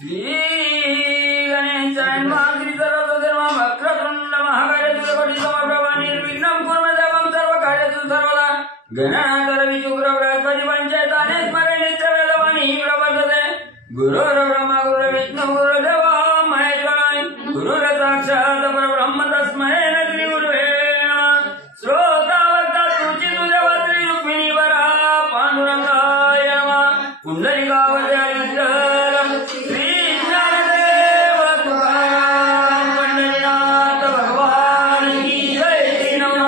श्री गणेशाय नमः। श्री सरस्वती नमः। वक्रतुंड महाकाय सूर्यकोटि समप्रभा निर्विघ्नं कुरु देवं सर्वकार्येषु सर्वदा। गणानाथ रविशुक्र बृहस्पति पंचायतानि स्मरे नित्यवेदवाणी प्रवर्तते। गुरुर्ब्रह्मा गुरुर्विष्णु गुरुर्देवो महेश्वराय। गुरुर्साक्षात् परब्रह्म तस्मै श्री गुरुवे नमः। श्रोतावक्ता तुझी तुझ्या श्री रुक्मिणी वरा पांडुरंगाय नमः। पुंडलिकावती विठ्ठल श्री ज्ञानदेव तुकाराम पंढरीनाथ भगवान की जय। नमः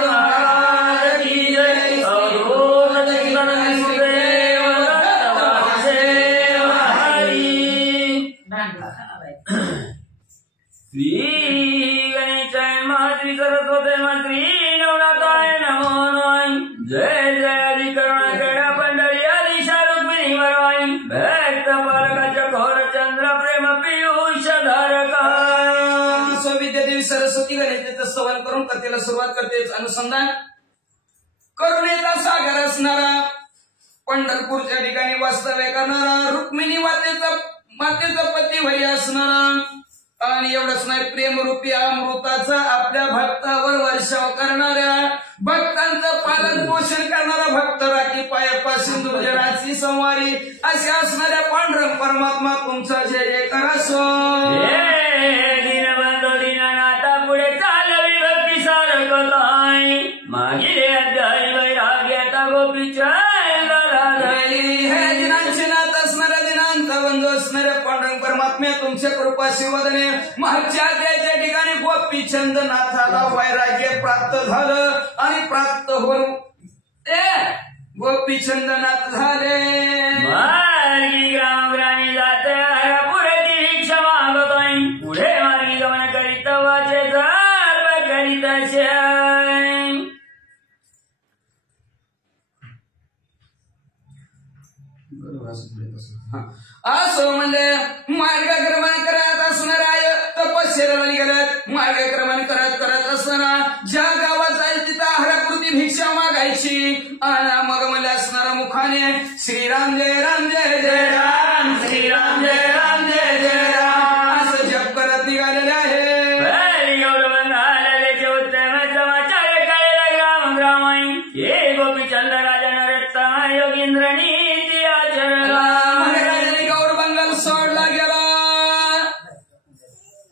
महाराज की जय। अवधूत चिंतन सुदेव दत्त वासुदेव हरी। श्री गणेशाय नमः। श्री सरस्वती नमः। श्री नवनाथाय नमो नमः। जय जय हरी करुणाकरा पंढरी हरी रुक्मिणी वरवाई। भक्त पालकाच्या घोर चंद्र प्रेम पियुष धारका। विद्यादेवी सरस्वती गणेशाचं स्तवन करून कथेला सुरुवात करते। अनुसंधान करुणेचा सागर असणारा पंढरपूरच्या ठिकाणी वास्तव्य करणारा रुक्मिणी मातेचा पती वरी असणारा आणि एवढंच नाही प्रेमरूपी अमृताचा आपल्या भक्तावर वर्षाव करणाऱ्या भक्तांचं पालन पोषण करणारा भक्त राखी पायप्पा सिंधू जनाची संवारी असे असणाऱ्या पांडुरंग परमात्मा तुमचा जय जयकार असो। दीनबंधू दीननाथा पुढे चालवी भक्ती सारखताय मागे अध्याय वैराग्याचा गोपीच्या हे दिनांचे नाथ असणाऱ्या दिनांत बंधू असणाऱ्या पांडुरंग परमात्म्या तुमच्या कृपाशीर्वादाने मागच्या अध्यायाच्या ठिकाणी गोपीचंद नाथाला वैराग्य प्राप्त झालं आणि प्राप्त होऊन गोपीचंद नाथ झाले। मार्गी ग्रामी जात हरपुरती भिक्षा मागतोय पुढे मार्गी गमन करीत वाचे सर्व करीत असो म्हणजे मार्गक्रमण करत असणारा तपश्चर्या करत मार्गक्रमण करत करत असताना ज्या गावात जाईल तिथं हरपुरती भिक्षा मागायची आणि मग मला असणारा मुखाने श्रीराम जय राम जय जय राम श्रीराम जय राम जय जय राम असं जप करत निघालेले आहे। गोपीचंद राजा नरत्ता योगींद्र नीती आचरला। महाराजांनी गौरबंगाल सोडला गेला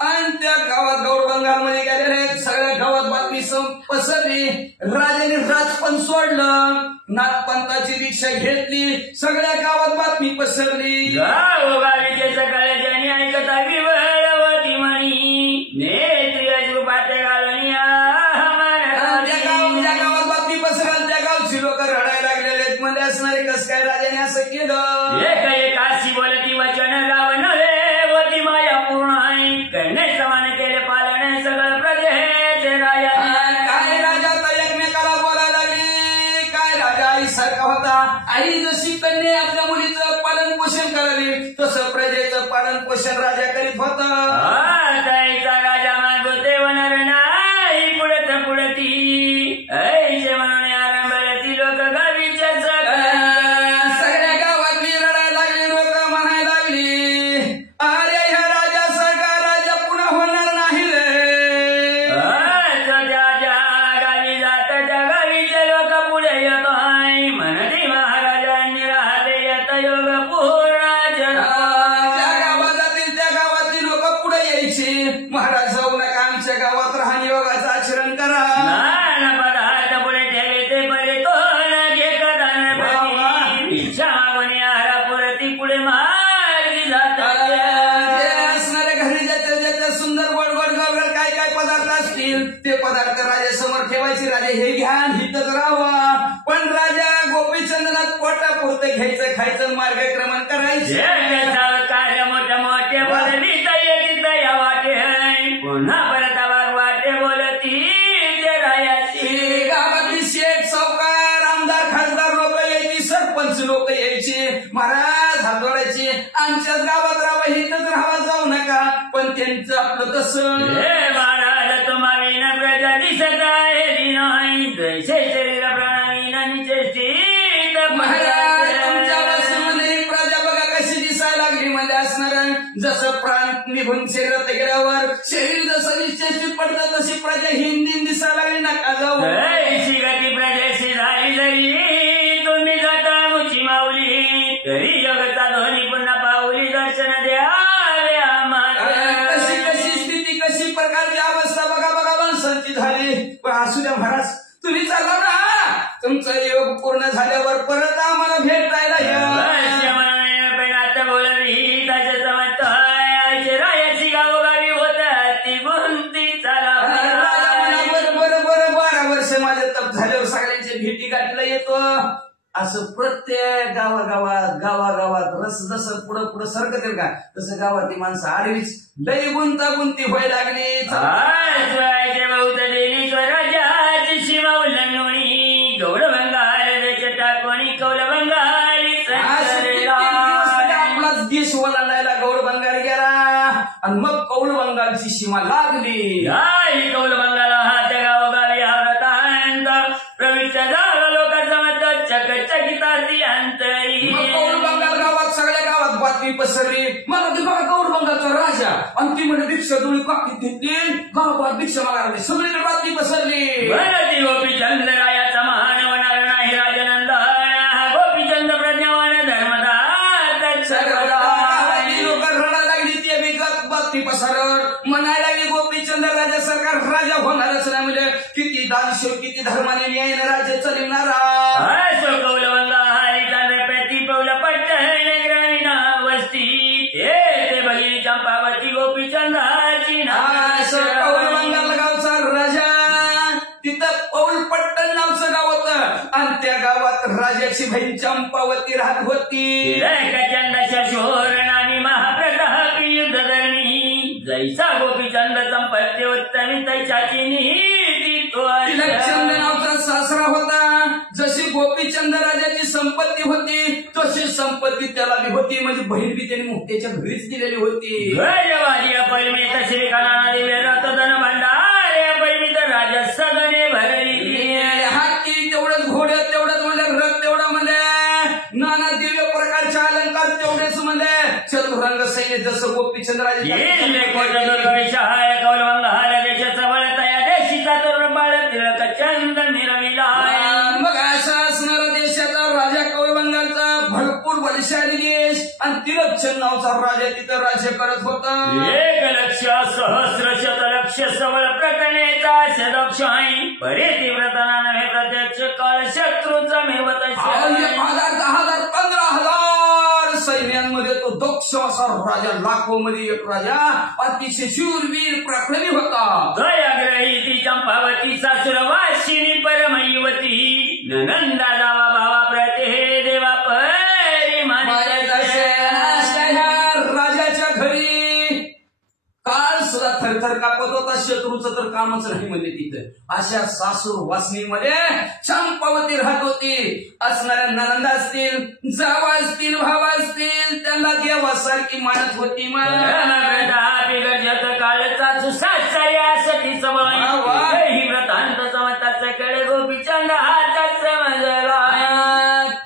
आणि त्या गावात गौरबंगालमध्ये गेलेले सगळ्या गावात बातमी पसरली। राजाने राजपण सोडलं नाथपंथाची दीक्षा घेतली सगळ्या गावात बातमी पसरली। गावीचे सकाळी ज्यांनी ऐकता विवरवती म्हणी नेत्री अजुबाते घालून ज्या गावात बातमी पसरल त्या गावची लोक रडायला लागलेले मध्ये असणारे कस काय राजाने असं केलं। एकाशी बोलती वचन गाव नव्हे वती माया पूर्ण आहे करणे समान केले पालन सगळं प्रजेचे राजा। काय राजा तर एकमेकाला बोलायला लागले काय राजा आई सारखा होता। आई जशी कन्या आपल्या मुलीचं पालन पोषण करावी तसं प्रजेचं पालन पोषण राजा करीत होता। राजा मागवते वनर नाही पुढत पुढती ऐसे म्हणून आरंभती लोक गावीच्या सगळ्या गावातली रडायला लागली लोक म्हणायला लागली अरे ह्या राजासारखा राजा पुन्हा होणार नाही रे। गावी जात त्या गावीचे लोक पुढे येत आहे म्हणती महाराजांनी राहते येत योग पूर्णाचर। त्या गावात जातील त्या गावातली लोक पुढे यायची महाराज जाऊ नका आमच्या गावात राहणी योगाचं आचरण करा। पदार्थ पुढे ठेवे ते बरे तो इच्छा मागून हरापुरती पुढे मार्गी जातात। असणाऱ्या घरी ज्याच्या सुंदर गोड गोड गवगड काय काय पदार्थ असतील ते पदार्थ राजासमोर ठेवायचे। राजा हे घ्या हितच राहावा पण राजा गोपीचंदनाथ पोटापुरतं घ्यायचं खायचं मार्गक्रमण करायचे। कार्य मोठे मोठे पदवी तया वाटे पुन्हा परत वाटे बोलती रायाची। गावातली शेठ सावकार आमदार खासदार लोक यायची सरपंच लोक यायचे महाराज हात जोडायचे आमच्याच गावात राहावं हितच राहावा जाऊ नका पण त्यांचं आपलं तसं महाराज तुम्हा विना प्रजा दिसत आहे दिनाई जैसे शरीर प्राणीना निचेष्टित। महाराज तुमच्या प्रजा बघा कशी दिसायला लागली म्हणजे असणार जसं प्राण निघून शरीरात गेल्यावर शरीर जसं निश्चेष्टित पडतं तशी प्रजा हिंदी दिसायला लागली नका जाऊ. जैशी गती प्रजेशी झाली जरी तुम्ही जाता मुची माऊली तरी जगता ध्वनी पुन्हा पाऊली दर्शन द्यावे आम्हाला. कशी कशी स्थिती कशी प्रकारची अवस्था बघा बघा माणसांची झाली. पण असू द्या महाराज तुम्ही चाला ना तुमचा योग पूर्ण झाल्यावर परत आम्हाला भेटायला या. आता बोलवी त्याच्या समजतोय रायाची गावोगावी होतात ती गुंती चाला. बरं 12 वर्ष माझे तप झाल्यावर सगळ्यांच्या भेटी गाठीला येतो. असं प्रत्येक गावागावात रस जसं पुढं पुढं सरकत येईल का तसं गावातली माणसं आडवीच लई गुंतागुंती व्हायला लागली. बहुत देवी स्वराज्याची शिवा उल्लंघनी गौड बंगाल टाकोणी कौल बंगाली आपलाच देश ओलांडायला गौड बंगाल गेला आणि मग कौल बंगालची सीमा लागली. कौल बंगाल हा त्या गावोगावी हावरतांत प्रविष्ट झाला लोकांचा मत चकचकिताची अंतरी. कौल बंगाल गावात सगळ्या गावात बातमी पसरली. मला ते बघा कौल बंगालचा राजा आणि ती म्हणजे भिक्षा जुळी काकी घेतली गावात भिक्षा मागायला सगळीकडे बातमी पसरली. गोपीचंद रायाचा महान होणार नाही राजनंदन गोपीचंद प्रज्ञावान धर्मदास लोक रडायला लागली ते बातमी पसरवर म्हणायला लागली गोपीचंद राजा सरकार राजा होणारच नाही म्हणजे किती दानशो किती धर्माने न्यायनं राज्य चालवणारा. कौल बंगाल प्रति पौल पट्ट ग्रामीण वस्ती ते बहिणी चंपावती गोपीचंदाची कौल बंगाल गावचा राजा तिथं पौल पट्टण नावचं गाव होतं आणि त्या गावात राजाची बहीण चंपावती राहत होती. शोर नामी महाप्रतापी युद्ध धरणी जैसा गोपीचंद संपत्ती उत्तमी तैशाची नीती तो चंद नावचा सासरा होता. जशी गोपीचंद राजाची संपत्ती होती तशी संपत्ती त्याला बी होती म्हणजे बहीण बी त्यांनी मुक्त्याच्या घरीच दिलेली होती. परिमित श्रीकाला दिले रतन भंडार परिमित राजा सगळे भरली. हाती तेवढंच घोडे तेवढंच म्हणजे रथ तेवढं म्हणजे नाना दिव्य प्रकारचे अलंकार तेवढेच म्हणजे चतुरंग सैन्य जसं गोपीचंद राजा कौल बंगाल देशाचा वळता या देशीचा तरुण बाळ तिलक चंद मिरविला. मग असा असणारा देशाचा राजा कौल बंगालचा भरपूर बलशाली देश आणि तिलकचंद नावचा राजा तिथं राज्य करत होता. 1,00,000 सहस्र शतलक्ष सबळ प्रकनेचा शतक्षाई परे तीव्रता नव्हे प्रत्यक्ष काळ शत्रूचा मेवत 1,000, 10,000, 15,000 सैन्यांमध्ये तो दक्ष असा राजा लाखो मध्ये एक राजा अतिशय शूरवीर पराक्रमी होता. दयाग्रही ती चंपावती सासुर वाशिनी परमयुवती नंदा जावा भावा प्रते देवा परी राजाच्या घरी काळ सुद्धा थरथर कापत होता. शत्रूचं तर कामच नाही म्हणजे तिथं अशा सासूर वासनीमध्ये चंपावती राहत होती. असणाऱ्या नंदा असतील जावा असतील भावा असतील त्यांना देवासारखी मानत होती. काळचा सुसाचार्यासाठी ही व्रतांत समताचा कडे गोपीचंद हातात समजला.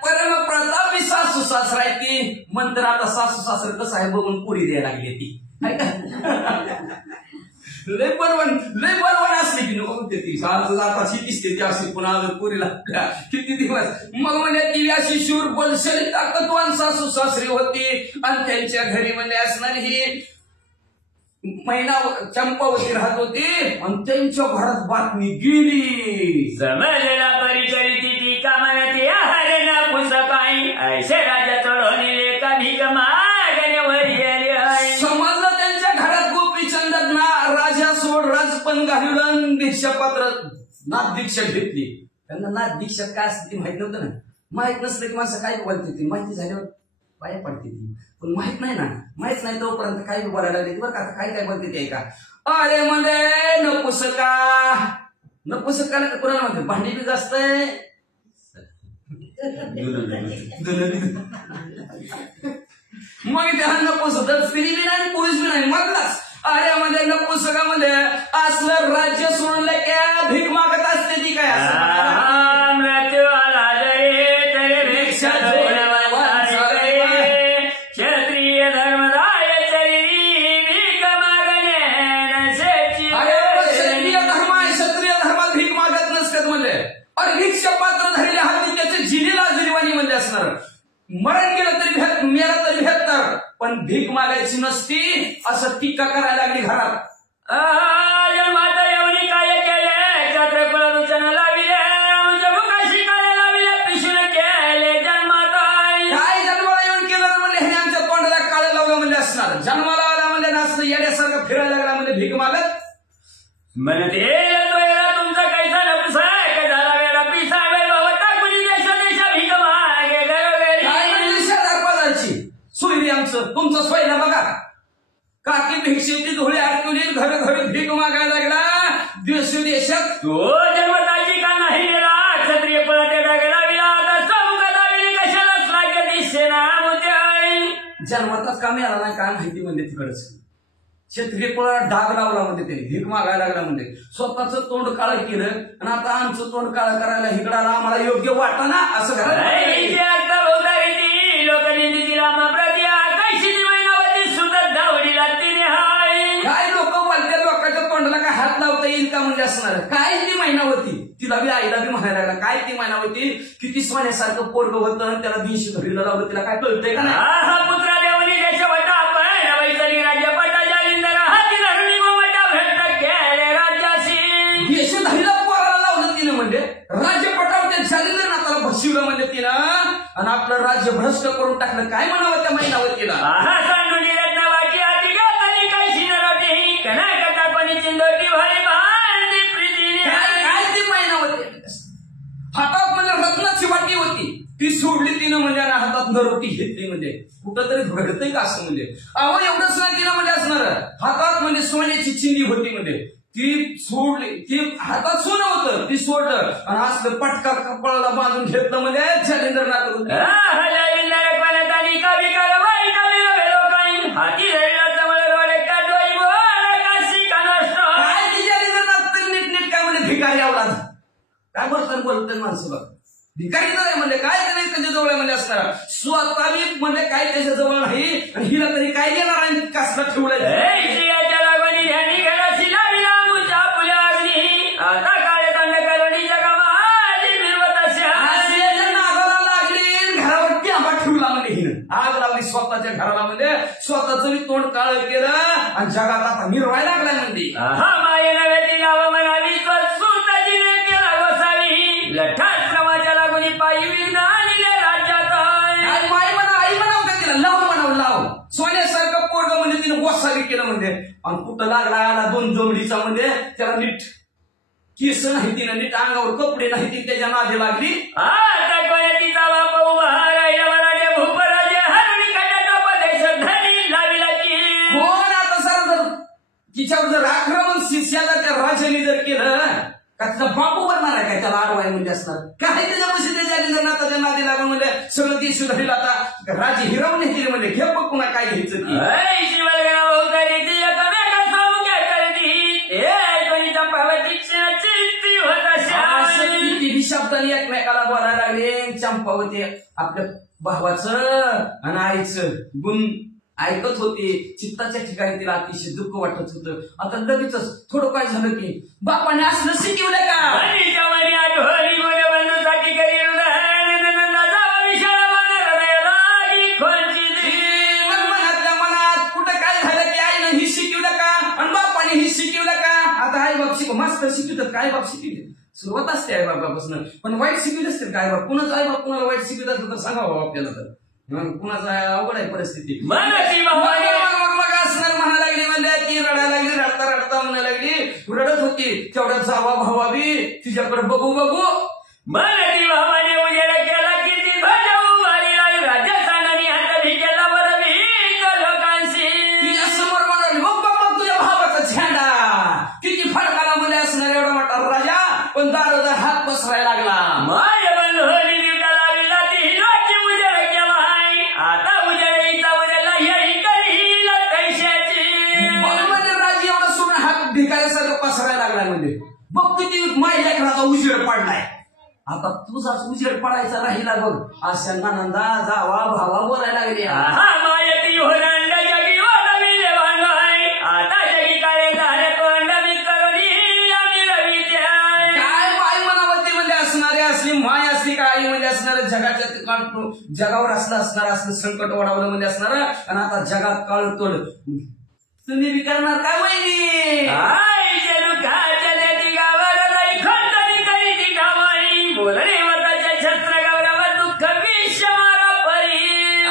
परम प्रतापी सासू सासरा आहे ती मंत्र आता सासू सासर कसं आहे बघून पुरी द्यायला लागली ती. लय बलवण असली की नको म्हणते ती आता दिसते ती अशी पुन्हा पुरीला किती दिवस मग म्हणजे ती अशी शूर बलशाली ताकदवान सासू सासरी होती आणि त्यांच्या घरी म्हणजे असणारी ही महिना चंपावती राहत होती आणि त्यांच्या घरात बातमी गेली. समजला परिचय ती कामाची हरणा पुस्तकाई ऐसे राजा चढवले का भीक मागण्यावर गेले. समजलं त्यांच्या घरात गोपीचंद राजा सोड राजपण घालून दीक्षापात्र नाथ दीक्षा घेतली. त्यांना नाथ दीक्षा काय असते माहित नव्हतं ना. माहित नसलं की माणसं काय बोलते ती माहिती झाल्यावर पाया पडते ती पण माहित नाही ना. माहित नाही तोपर्यंत काही बोलायला लागले बरं का काय बोलते ते का अरे मध्ये नपुसकाला कुणाला म्हणते भांडी बी जास्त आहे मग त्या नपुसक स्त्री बी नाही पुरुष बी नाही मधलाच अरे मध्ये नपुसकामध्ये असलं राज्य सोडलं क्या भीक मागत असते ती काय क्षत्रिय धर्मदाय चरी पण भीक मागायची नसती असं टीका करायला लागली घरात. जन्माता येऊनी काय केले छत्रपती वचन लाविले आमच्या मुखाशी काय लाविले पिशून केले जन्माता. काय जन्माला येऊन केलं म्हणजे हे आमच्या तोंडाला काळ लावलं म्हणजे असणार. जन्माला आला म्हणजे नाचणं येण्यासारखं फिरायला लागला म्हणजे भीक मागत म्हणते तुमचा कैसा नपुसक झाला वेळा पिसा टाकून देश देशा भीक मागे घरोघरी. शेजारपाजारची सोयरी आमचं तुमचं सोयला बघा. काकी भिक्षेची धुळे आटून घरोघरी भीक मागायला लागला. देश देशात तो जन्मताची का नाही गेला क्षत्रिय पळते डागला विला आता चौका दाविली कशालाच लागे दिसे ना मुद्दे. जन्मातच का मिळाला नाही काय माहिती म्हणजे तिकडच क्षत्रिय पळा डाग लावला म्हणजे ते भीक मागायला लागला म्हणजे स्वतःच तोंड काळ केलं आणि आता आमचं तोंड काळ करायला हिकडाला आम्हाला योग्य वाटतं ना असं लोकनिंदी रामा प्रति कैशी महिनावती सुद्धा धावडीला तिने हाय. काय लोक बोलत्या लोकांच्या तोंडाला काय हात लावता येईल का म्हणजे असणार. काय ती महिनावती तिला बी आईला बी म्हणायला लागला. काय ती महिनावती किती सोन्यासारखं पोरग होतं आणि त्याला 200 घडीला लावलं तिला काय कळतंय का नाही. हा पुत्रा देवनी देश वटा आपण वैतरी राज्य पटा जालिंदर हाती धरणी गोवटा भ्रष्ट केले राज्याशी. देश धरीला पोराला लावलं तिनं म्हणजे राज्य पटावर त्या जालिंदर नाताला भशिवलं म्हणजे तिनं आणि आपलं राज्य भ्रष्ट करून टाकलं. काय म्हणावं त्या महिनावतीला. सांडुली रत्न वाटी आधी गाताली कैशी नरटी कनाकटा पणी चिंदोटी भारी भांडी प्रीतीने. काय ती महिनावती हातात म्हणजे रत्नाची वाटी होती ती सोडली तिनं म्हणजे आणि हातात नरोटी घेतली म्हणजे कुठं तरी घडतंय का असं म्हणजे. अहो एवढंच नाही तिनं म्हणजे असणार हातात म्हणजे सोन्याची चिंदी होती म्हणजे ती सोडली. ती हातात सोनं होतं ती सोडलं आणि असलं पटका कपाळाला बांधून घेतलं म्हणजे जालिंदरनाथ हाती धरला काय ती जालिंदरनाथ नीट काय म्हणजे भिकारी आवला काय बोलतोय माणसं बघ. भिकारी तर आहे म्हणजे काय तरी त्याच्या जवळ म्हणजे असणार स्वतः म्हणजे काय त्याच्या जवळ नाही आणि हिला तरी काय देणार आणि कसला ठेवलाय. आता काळे दंड करोनी जगमाली नागाला लागली घरावरती आंबा ठेवला म्हणजे हिनं आग लावली स्वतःच्या घराला म्हणजे स्वतःच मी तोंड काळ केलं आणि जगात आता मिरवायला लागलाय म्हणजे. हा माये नव्हे ती नाव म्हणाली स्वतःची केला गोसावी लठात श्रमाच्या लागून पायी विज्ञानीले राज्यात. माई म्हणा आई म्हणाव का तिला लाव सोन्यासारखं पोरग म्हणजे तिने गोसावी केलं म्हणजे आणि कुठं लागला आला 2 जोमडीचा म्हणजे त्याला नीट केस नाही तिनं नीट अंगावर कपडे नाही ती त्याच्या नादी लागली. आता तिचा बाप उभा राहिला मराठे भूपराजे हरणी कटापदेश धनी लाविला की. कोण आता सर जर तिच्यावर जर आक्रमण शिष्याला त्या राजाने जर केलं का तिचा बाप उभारणार आहे काय त्याला आडवाय म्हणजे असणार काय त्याच्यापाशी ते जालिंदरनाथाच्या नादी लागून म्हणजे सगळं देश धरील आता राजे हिरावून केले म्हणजे घे बघ पुन्हा काय घ्यायचं ती. शिवलगाव होती एकामेका सौम्य करती कोणी चंपावती चिंती होत किती शब्दांनी एकमेकाला बोलायला लागले. चंपावती आपल्या भावाचं आणि आईचं गुण ऐकत होते. चित्ताच्या ठिकाणी तिला अतिशय दुःख वाटत होतं. आता लगेच थोडं काय झालं की बापाने असलं शिकवलं का मनात कुठं काय झालं की आईनं ही शिकवलं का आणि बापाने ही शिकवलं का. आता आई बाप शिकव मास्तर शिकवतात काय बाप शिकवले सुरुवात असते आई बापापासून पण वाईट शिकवत असते काय बाप कुणाचं आई बाप कुणाला वाईट शिकवत असलं तर सांगावं आपल्याला तर कुणाचा अवघड आहे परिस्थिती. मग असणार म्हणा लागली म्हणजे ती रडायला लागली रडता म्हणा लागली रडत होती तेवढ्यात जावा भावावी तिच्याकडे बघू मनती भावाने उजेड केला किती भजवू राजस्थानाने हात भिकेला बरवी लोकांशी तिच्या समोर म्हणाली मग तुझ्या भावाचा झेंडा किती फडकाला मध्ये असणार एवढा मोठा राजा पण दारोदार हात पसरायला लागला. माय बंधोनी दिवटाला विला ती हिरोची उजेड केला आता उजेडीचा उजेडला यही करील कैशाची. म्हणजे राजी एवढा सोडून हात भिकाऱ्यासारखं पसरायला लागलाय म्हणजे बघ किती माय लेकराचा उजेड पडलाय. आता तुझाच उजेड पडायचा राहिला बघ अशा नंदा जावा भावा बोलायला लागले. मायती होणार जगी वाढविले भांडवाय आता जगी काय झाले कोंड मी करुणी आम्ही रवीच्या. काय बाई म्हणावं ते म्हणजे असणारे असली माय असली का आई म्हणजे असणारे जगाच्या जगावर असलं संकट ओढावलं मध्ये असणार आणि आता जगात काळतोड तुम्ही बी करणार काय वहिनी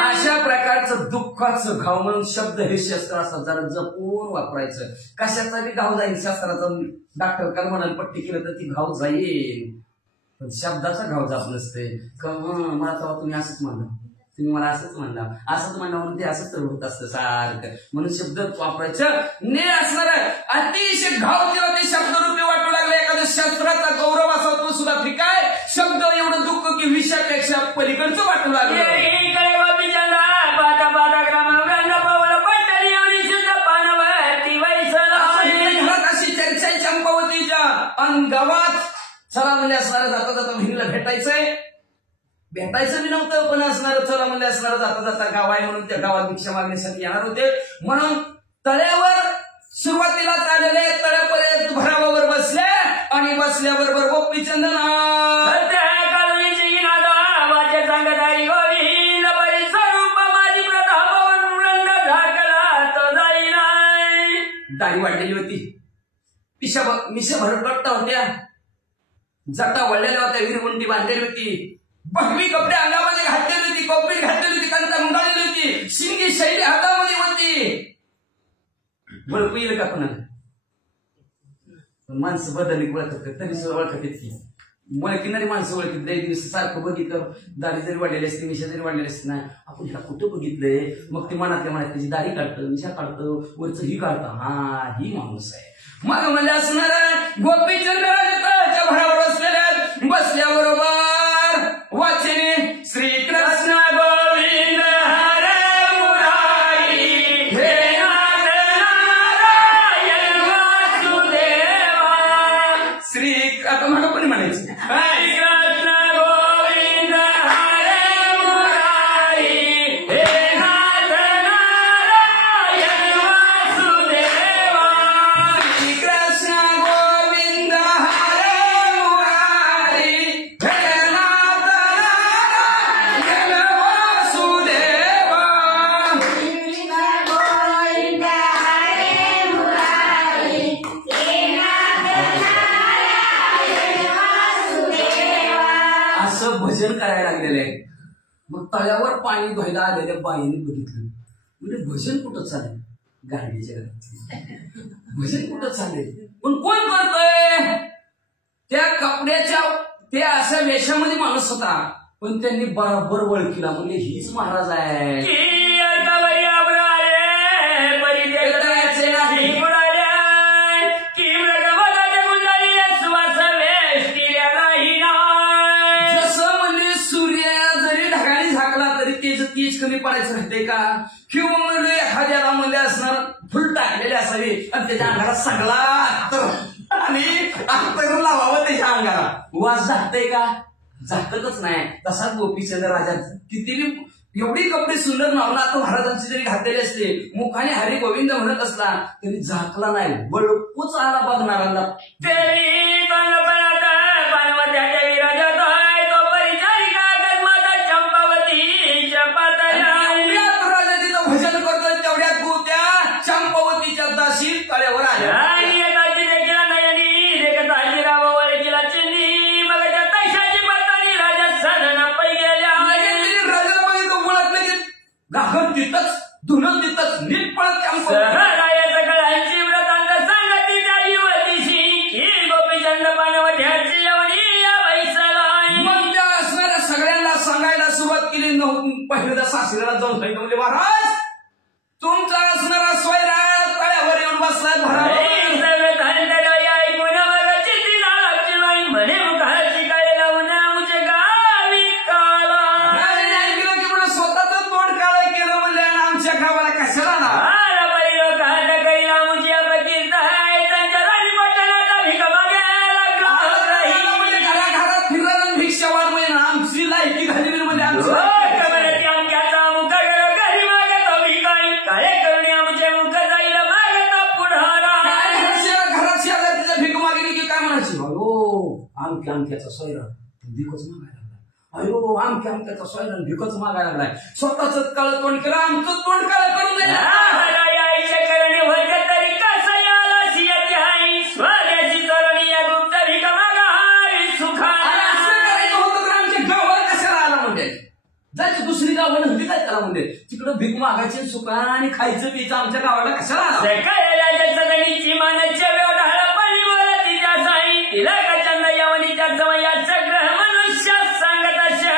अशा प्रकारचं दुःखाचं घाव म्हणून शब्द हे शस्त्र असतात जरा जपून वापरायचं कशाचा बी घाव जाईल शास्त्राचा डॉक्टर काय म्हणाल पट्टी केलं तर ती घाव जाईल पण शब्दाचा घाव जात नसते मला तेव्हा तुम्ही असंच म्हणला तुम्ही मला असंच म्हणला असंच म्हणणं म्हणून ते असंच होत असतं सारखं म्हणून शब्द वापरायचं ने असणार अतिशय घाव केला ते शब्दरूपी वाटू लागले एखाद्या शस्त्राचा गौरव असा तो सुद्धा फिकाय शब्द एवढं दुःख की विषयापेक्षा पलीकडचं वाटू लागलं गावात चला म्हणजे असणार जाता जाता बहिणीला भेटायचं बी नव्हतं पण असणार चला म्हणजे असणार जाता जाता गाव आहे म्हणून त्या गावात भिक्षा मागण्यासाठी येणार होते म्हणून तळ्यावर सुरुवातीला आलेले तळ्यापर्यंत भरावावर बसले आणि बसल्याबरोबर गोपीचंद दाढी वाढलेली होती मिशा भरकट्टा होत्या जटा वळलेल्या होत्या विरगुंटी बांधलेली होती बहवी कपडे अंगामध्ये घातलेली होती कॉपी घातलेली होती कंटा मुंडालेली होती शिंगी शैली हातामध्ये होती ओळखू येईल का कोणाला माणसं बदलली ओळखत तरी सुद्धा ओळखत येते ओळखणारी माणसं ओळखत लई दिवस सारखं बघितलं दाढी जरी वाढलेली असते मिशा जरी वाढलेली असते ना आपण ह्याला कुठं बघितलंय मग ते मनातल्या मनात त्याची दाढी काढतं मिशा काढतं वरचं ही काढतं हा ही माणूस आहे मग म्हणजे असणार गोपीचंद्राच्या भरावर बसलेल्या बसल्याबरोबर वाचने श्रीकृष्ण गोविंद हरे मुरारी हे नाथ नारायण वासुदेवा श्री आता मला पण म्हणायचं भजन करायला लागलेले आहे मग तळ्यावर पाणी धुवायला आलेल्या बाईने बघितलं म्हणजे भजन कुठं चालेल गाडीच्या घरात भजन कुठं चालेल पण कोण करतोय त्या कपड्याच्या त्या अशा वेशामध्ये माणूस होता पण त्यांनी बरोबर ओळखीला म्हणजे हीच महाराज आहे कमी पडायचं राहते का किंवा म्हणजे एखाद्याला म्हणजे असणार फुल टाकलेले असावी आणि त्याच्या अंगाला सगळा तर आणि अत्तर लावावं त्याच्या अंगाला वास झाकतय का झाकतच नाही तसाच गोपीचंद राजा किती एवढी कपडे सुंदर नवनाथ महाराजांची जरी घातलेली असते मुखाने हरी गोविंद म्हणत असला तरी झाकला नाही बळकूच आला बघणाराला तळ्यावर आल्या घागर तिथंच धुणं तिथंच नीट पळत मग त्या असणाऱ्या सगळ्यांना सांगायला सुरुवात केली पहिल्यांदा सासऱ्याला जाऊन सांगितलं म्हणजे महाराज तुमचा असणारा स्वयरा तळ्यावर येऊन बसलाय भरावर स्वतःच तोंड काळ केलं म्हणजे आमच्या गावाला कशाला ना घराघरात फिरलं भिक्षावार महिना आमची लायकी झाली म्हणजे आमची अंक्याचा सोयरा दिकोच मागायला लागला अयो आमच्या आमच्याचा सोयरा भिकच मागायला लागलाय. स्वतःच काळ तोंड केलं, आमचं तोंड काळ करून दिलं. आईच्या करणी होत्या तरी कसं याला सियती हाई स्वदेशी तरुणी या गुप्त भिक मागाई सुखा. असं करायचं होतं तर आमच्या गावाला कशाला आला म्हणजे जायची दुसरी गाव नव्हती काय त्याला म्हणजे तिकडं भीक मागायची सुका आणि खायचं पियचं आमच्या गावाला कशाला आला. सकाळच्या गणीची मानच्या व्यवधारा पणी बोला तिच्या साई तिला कचंद यवनीच्या समयाचा ग्रह मनुष्य सांगत अशा.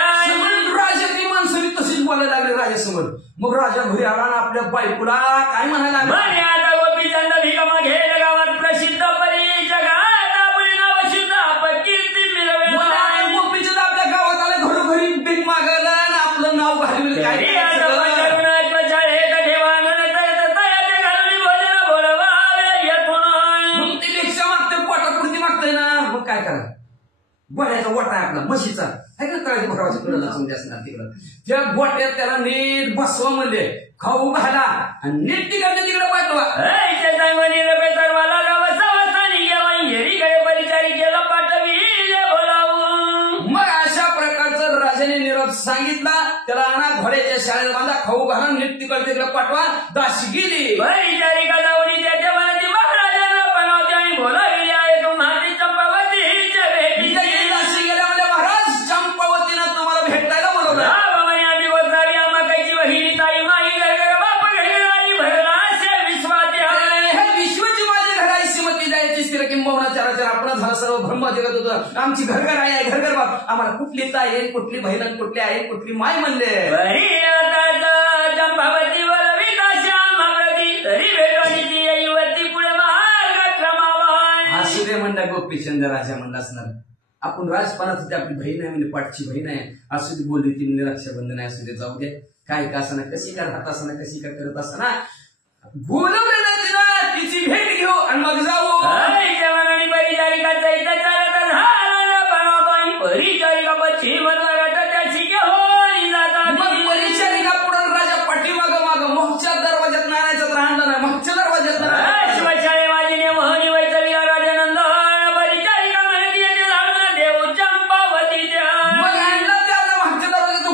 राजाची माणसं तशीच बोलायला लागले राजासमोर. मग राजा घरी आला आणि आपल्या बायकोला काय म्हणायला म्हणे आता गोपीचंद भिक मागेल गावात प्रसिद्ध परी जगात आपण नाव शुद्ध अपकीर्ती मिळवेल. गोपीचंद आपल्या गावात आलं घरोघरी भीक मागायला आणि आपलं नाव घालवलं. काय काय करा गोट्याचा गोटा आहे आपला म्हशीचा आहे का करायचं भरावाच्या कडला समजे असणार तिकडं त्या गोट्यात त्याला नीट बसवा म्हणजे खाऊ घाला आणि नीट तिकडे तिकडे पाठवा. मग अशा प्रकारचं राजाने निरोप सांगितला. त्याला आणा घोड्याच्या शाळेत बांधा खाऊ घाला नीट तिकडे तिकडे पाठवा. दाशी गेली सर्व ब्रह्म जगत होतं. आमची घरघर आहे घरघर बाप आम्हाला कुठली ताई आहे कुठली बहीण कुठली आहे कुठली माय म्हणले. हा सूर्य म्हणला गोपीचंद राजा म्हणला असणार. आपण राजपानात होते आपली बहीण आहे म्हणजे पाठची बहीण आहे असू दे बोलली ती म्हणजे रक्षाबंधन आहे असू दे जाऊ दे काय का असताना कशी का राहत असताना कशी का करत असताना बोलवलं ना तिला तिची भेट घेऊ आणि मग जाऊ. परिचारिका पुढे राजा पाठीमाग माग मोक्षच्या दरवाज्यात नाण्याचा राहणार नाही मागच्या दरवाज्यात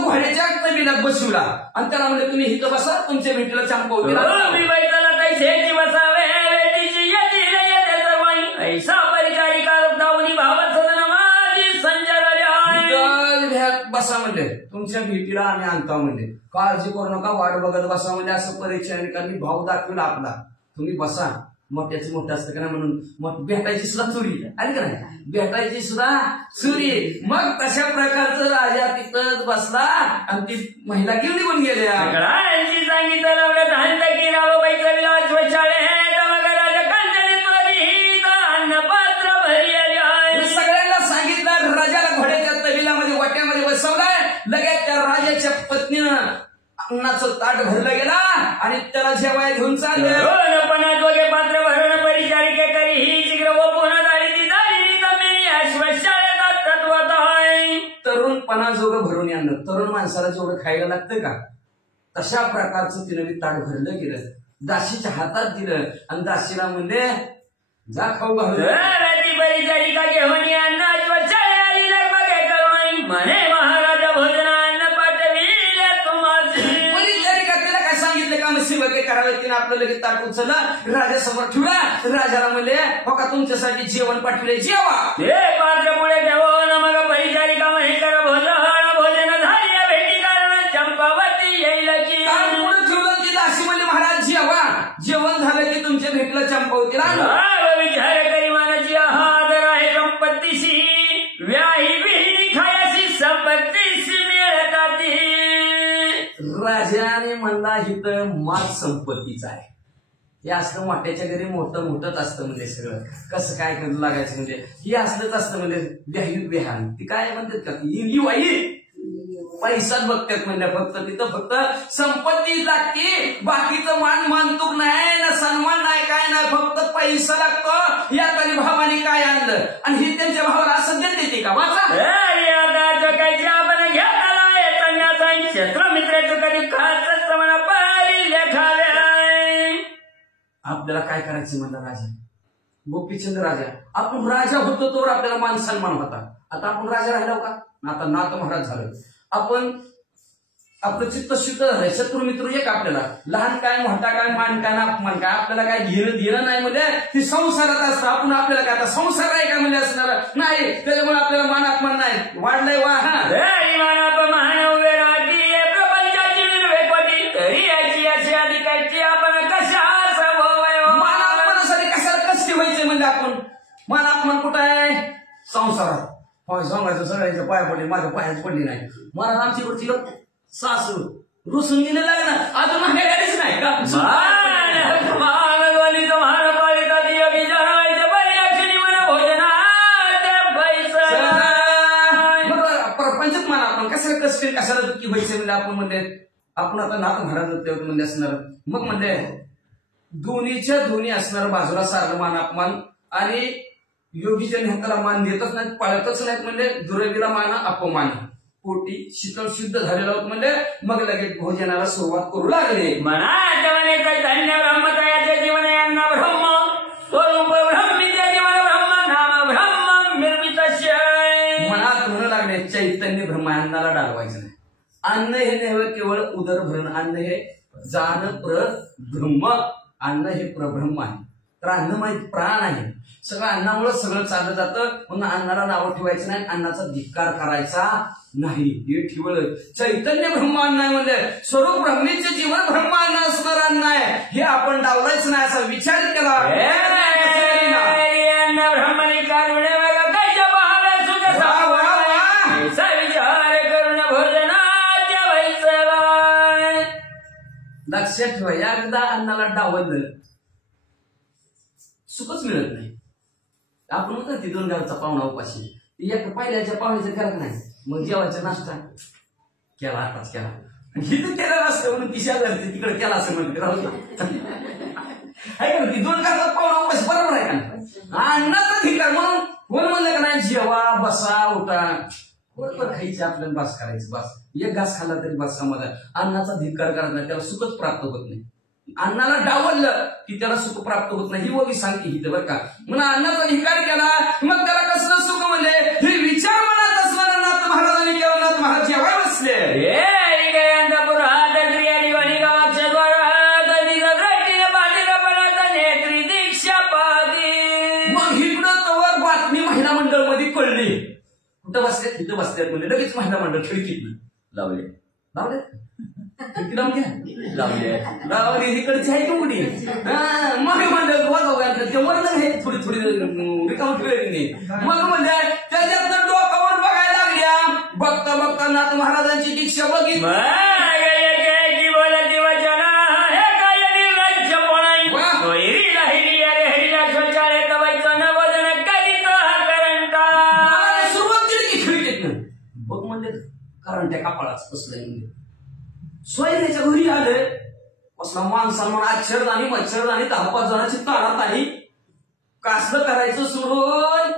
घोड्याच्या तबीलात बसवला आणि त्याला म्हणजे तुम्ही इथं बसा तुमच्या भेटीला चंपावतीला बसा म्हणजे तुमच्या भेटीला आम्ही आणता म्हणजे काळजी करू नका वाट बघत बसा म्हणजे असं परिचारिकांनी भाव दाखवला आपला. तुम्ही बसा मोठ्याचं मोठं असतं का नाही म्हणून मग भेटायची सुद्धा चोरी आली का नाही भेटायची सुद्धा चोरी. मग तशा प्रकारचं राजा तिथंच बसला आणि ती महिला घेऊन निघून गेल्या. सगळ्यांना सांगितलं राजाला घोड्याच्या तबीलामध्ये वाट्यामध्ये बसवलाय. लगेच त्या राजाच्या पत्नीनं अन्नाचं ताट भरलं गेला आणि त्याला जेवाय घेऊन चाललं. पात्र भरून परिचारिके करी ही शीघ्र व पुन्हा तरुणपणा जोगं भरून आणलं. तरुण माणसाला जेवढं खायला लागतं का तशा प्रकारचं तिनं मी ताट भरलं गेलं दाशीच्या हातात दिलं आणि दाशीला म्हणले जा खाऊ घालू. परिचारिका घेऊन म्हणे महाराजा भोजनान्न पाठविले तुम्हाला. परिचारिका तिला काय सांगितलं का मग वगैरे करावे तिने आपलं लगेच ताट उचललं राजासमोर ठेवला. राजाला म्हणले हो का तुमच्यासाठी जेवण पाठवले जेवा. हे पात्रपुढे घेऊन मग परिचारिका म्हणे कर भोजन झाले भेटी कारण चंपावती येईल की पुढे ठेवलं ती दाशी म्हणली महाराज जेवा. जेवण झालं की तुमच्या भेटलं चंपावतीला विचार करी मानाची आहार आहे संपत्तीशी व्याही बिही खायाशी संपत्तीशी मिळतात. राजाने म्हणला हिथं मात संपत्तीचा आहे. हे असलं मोठ्याच्या घरी मोठं मोठंच असतं म्हणजे सगळं कसं काय लागायचं म्हणजे हे असलंच असतं म्हणजे व्याही विहान ती काय म्हणतात का पैसाच बघतात म्हणजे फक्त तिथं फक्त संपत्ती लागते बाकीचं मान मानतूक नाही ना सन्मान नाही काय नाही फक्त पैसा लागतो. या तरी भावाने काय आणलं आणि ही त्यांच्या भावाला असं देते का वाचा आपण घ्या शत्रुमित्राचं कधी खास आपल्याला काय करायचं म्हणला राजा गोपीचंद राजा. आपण राजा होतो तोवर आपल्याला मान सन्मान होता. आता आपण राजा राहिलो का? आता नाथ महाराज झालो. आपण आपलं चित्त शुद्ध झालंय. शत्रू मित्र एक आपल्याला. लहान काय मोठा काय मान काय अपमान काय आपल्याला काय घेणं नाही म्हणजे ती संसारात असतं. आपण आपल्याला काय आता संसार आहे का म्हणजे असणार नाही. त्याच्यामुळे आपल्याला मान अपमान नाही. वाढलंय वा हा प्रपंचाची निर्वेपती तरी याची अशी अधिकाची आपण कशा मान अपमानासाठी कशाला कष्ट व्हायचे म्हणजे आपण मान अपमान कुठं आहे? संसारात. होय सांगायचं सगळ्यांच्या पाया पडले माझ्या पायाच पडली नाही. मला आमची कडची सासू रुसून गेले लागणार अजून मागे आलीच नाही का? प्रपंचात मान आपण कशाला कष्ट कशाला दुःखी व्हायचे म्हणजे आपण म्हणले आपण आता नाथ महाराज म्हणजे असणार. मग म्हणले दोन्हीच्या दोन्ही असणार बाजूला सारलं मान अपमान. आणि योगीजन ह्याला मान देतच नाहीत पाळतच नाहीत म्हणजे दुर्वीला मान अपमान. पोटी शीतल शुद्ध झालेला होत म्हणजे मग लगेच भोजनाला सुरुवात करू लागले. धन्य ब्रह्मतयाचे जीवन यांना ब्रह्म स्वरूप ब्रह्मीचे जीवन ब्रह्म नाम ब्रह्म निर्मित. मनात म्हणू लागले चैतन्य ब्रह्म. अन्नाला डालवायचं नाही. अन्न हे नव्हे केवळ उदरभरण. अन्न हे जाण ब्रह्म. अन्न हे प्रब्रह्म आहे. तर अन्न माहित प्राण आहे. सगळं अन्नामुळे सगळं चाललं जातं. म्हणून अन्नाला नावं ठेवायचं नाही. अन्नाचा धिक्कार करायचा नाही. हे ठेवलं चैतन्य ब्रह्मांड आहे म्हणजे स्वरूप ब्रह्मीचे जीवन ब्रह्मांड असणार अन्न आहे. हे आपण डावलायचं नाही असा विचार केला. ब्रह्मने काढून विचार करून भोजनाच्या व्हायचं. लक्षात ठेवा एकदा अन्नाला डावललं सुखच मिळत नाही. आपण म्हणतो ती 2 घराचा पाहुणा उपाशी. एक पहिल्याच्या पाहुण्याचं करत नाही. मग जेवायचा नाश्ता केला आताच केला. हिथं केला असतं म्हणून ती शेजारची तिकडे केला असं म्हणते राहू आहे का? ती 2 घराचा पाहुणा उपाशी बरोबर आहे का? अन्नाचा धिक्कार म्हणून कोण म्हणलं का नाही जेवा बसा उठा बरोबर खायची आपल्याला बस करायचं बस. एक घास खाल्ला तरी बस समाधान. अन्नाचा धिक्कार करत नाही त्याला सुखच प्राप्त होत नाही. अन्नाला डावललं की त्याला सुख प्राप्त होत नाही. ही वगी सांगते ही बरं का. म्हणून अन्नाचा धिक्कार केला मग त्याला कसलं सुख म्हणजे हे विचार मनात असणारा नाथ महाराजांनी केला. नाथ महाराज जेव्हा बसले मग इकडं तवर बातमी महिला मंडळ मध्ये कळली. कुठं बसले? तिथं बसल्यात म्हणजे लगेच महिला मंडळ खिडकीत लावले. लावले खिडकी लावली इकडची आहे कुठे मग मंडळ वाजव ते वर्ण आहे थोडी थोडी रिकाउंट वेळी. मग म्हणजे त्याच्यात डोकावर बघायला लागल्या. बघता बघता नाथ महाराजांची दीक्षा बघितली. बघ म्हणजे कारण त्या कपाळाच कसलंय म्हणजे सोयऱ्याच्या घरी आले कसला मान सन्मान आच्छरदानी मच्छरदानी 10-5 जणांची तारात आली. कसलं करायचं सोडून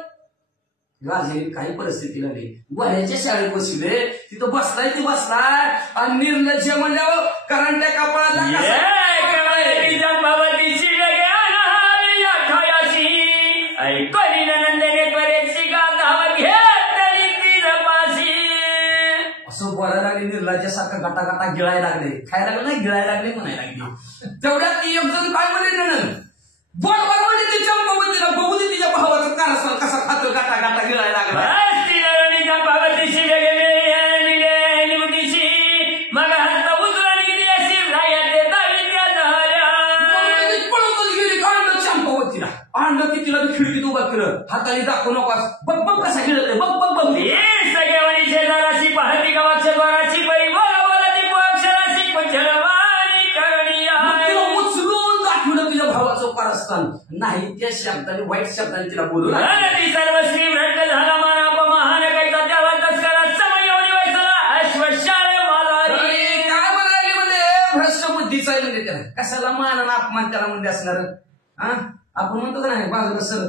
राजे काही परिस्थिती लागली. वयाच्या शाळेत बसले तिथं बसलाय ती बसलाय आणि निर्लज्ज म्हणजे कारण त्या कपाळाला असं बोलायला लागले. निर्लज्जासारखं गाटा गाटा गिळायला लागले. खायला लागले नाही गिळायला लागले म्हणायला लागले. तेवढ्यात ती एक जण काय म्हणे बोल बोल म्हणजे ती चंपावतीला बघू दे तिच्या भावाचं कारस्थान कसा खातो गाटा गाटा गिळायला लागला. चंपावतीला आणलं की तिला खिडकीत उभा केलं. हाताने दाखवू नकास. बघ बघ कसा गिळत बघ बघ बघ सगळ्यावणी शेजाराशी पाहती गावाच्या द्वाराची परी बोला बोला ती अक्षराशी पंचरवाणी करणीया उचलून दाखवलं तुझ्या भावाचं कारस्थान नाही त्या शब्दाने वाईट शब्दाने तिला बोलू ती सर्वश्री भ्रष्ट झाला माना अपमान कैसा त्याला तस्करा समयवणी वैसला अश्वशाळे मला काय म्हणाले म्हणजे भ्रष्ट बुद्धीचा आहे म्हणजे त्याला कशाला मान आणि अपमान त्याला म्हणजे असणार. हा आपण म्हणतो का नाही बाजूला सर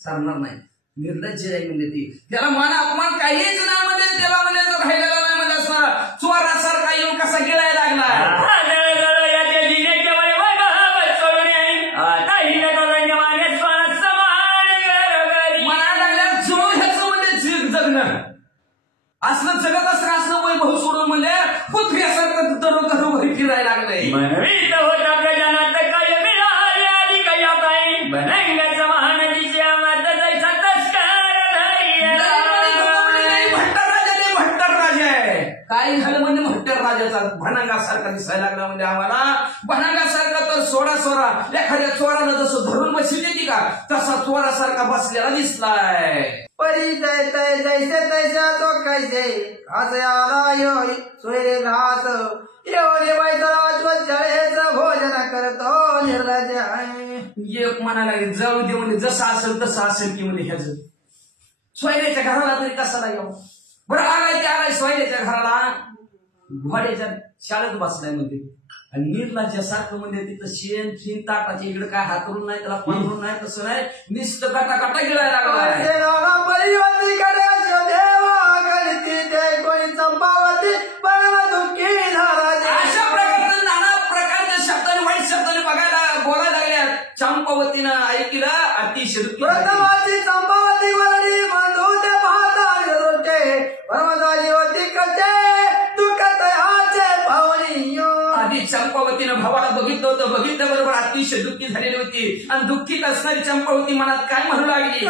सरणार नाही. निर्लज्ज आहे म्हणजे ती त्याला मान अपमान काहीच नाही म्हणजे त्याला म्हणजे राहिलेला नाही म्हणजे असणार. चोरासारखा येऊन कसा गिळायला लागला. याच्या जिनेच्या भनांगासारखा दिसायला लागला म्हणजे आम्हाला भनांगासारखा तर सोडा एखाद्या चोरानं जसं धरून बसली देते का तसा चोरासारखा बसलेला दिसलाय. परिचय तय जैसे तैसा तो कैसे असे आला योई सोयरे राहत येऊन बायचा जळेचं भोजन करतो निर्लज आहे. एक म्हणाला जळू दे म्हणजे जसं असेल तसं असेल की म्हणजे ह्याच सोयऱ्याच्या घराला तरी कसाला येऊ बरं आलाय सोयऱ्याच्या घराला घोड्याच्या शाळेत बसलाय म्हणजे आणि निर्लज्जासारखं म्हणजे तिथं शेण खिन ताटाच्या इकडे काय हातरून नाही त्याला पडून नाही तसं नाही नुसतं काटा गिळायला लागला. परिवतीकडे देवा गणती ते कोणी चंपावती परम दुःखी झाला. अशा प्रकारे नाना प्रकारच्या शब्दाने वाईट शब्दाने बघायला बोलायला लागल्या. चंपावतीनं ऐकलं अतिशय प्रथमाची चंपावती वरडी बंधू ते पाहता रोटे परमदाजी होती कटे दुखत हाचे पाहुणी. आधी चंपावतीनं भावाला बघितलं होतं बघितल्याबरोबर अतिशय दुःखी झालेली होती आणि दुःखीत असणारी चंपावती मनात काय म्हणू लागली.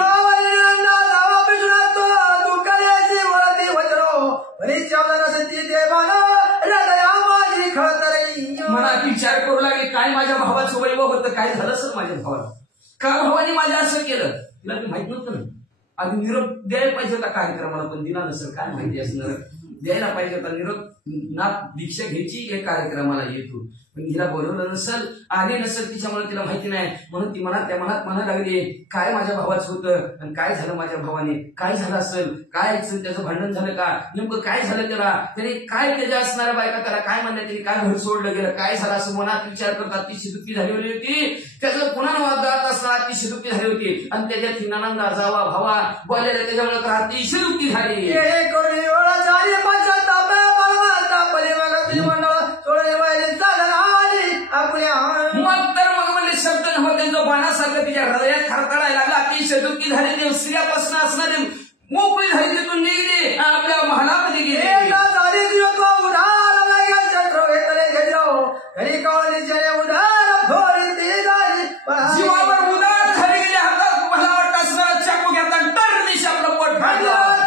मनात विचार करू लागले काय माझ्या भावाचं वैभव होतं काय झालं सर माझ्या भावाला का भावाने माझ्या असं केलं तिला ते माहित नव्हतं ना. आधी निरोप द्यायला पाहिजे होता कार्यक्रमाला पण दिला नसेल काय माहिती असणार द्यायला पाहिजे होता निरोप ना दीक्षा घ्यायची या कार्यक्रमाला येतो पण हिला बोलवलं नसेल आले नसेल तिच्यामुळे तिला माहिती नाही म्हणून ती त्या मनात म्हणायला लागली काय माझ्या भावाचं होतं आणि काय झालं माझ्या भावाने काय झालं असेल काय त्याचं भांडण झालं का नेमकं काय झालं त्याने काय त्याच्या असणाऱ्या बायका त्याला काय म्हणल्या त्यांनी काय घर सोडलं गेलं काय झालं असं मनात विचार करत अतिशय दुःखी झालेली होती. त्याचं पुन्हा वाद असताना अतिशय दुःखी झाली होती आणि त्याच्यात नंदा जावा भावा बोलायला त्याच्यामुळे तर अतिशय दुःखी झाली. मग म्हणजे शब्द नव्हते त्यांचं बाणासारखं तिच्या हृदयात खरखडायला लागला. अतिशय दुःखी झालेली स्त्रियापासून असणारी मोकळी झाली तिथून निघली आपल्या महालामध्ये गेली. जीवावर उदार झाली गेली हातात मला वाटतं चाकू घेता तर दिशा आपलं पोट फाडलं.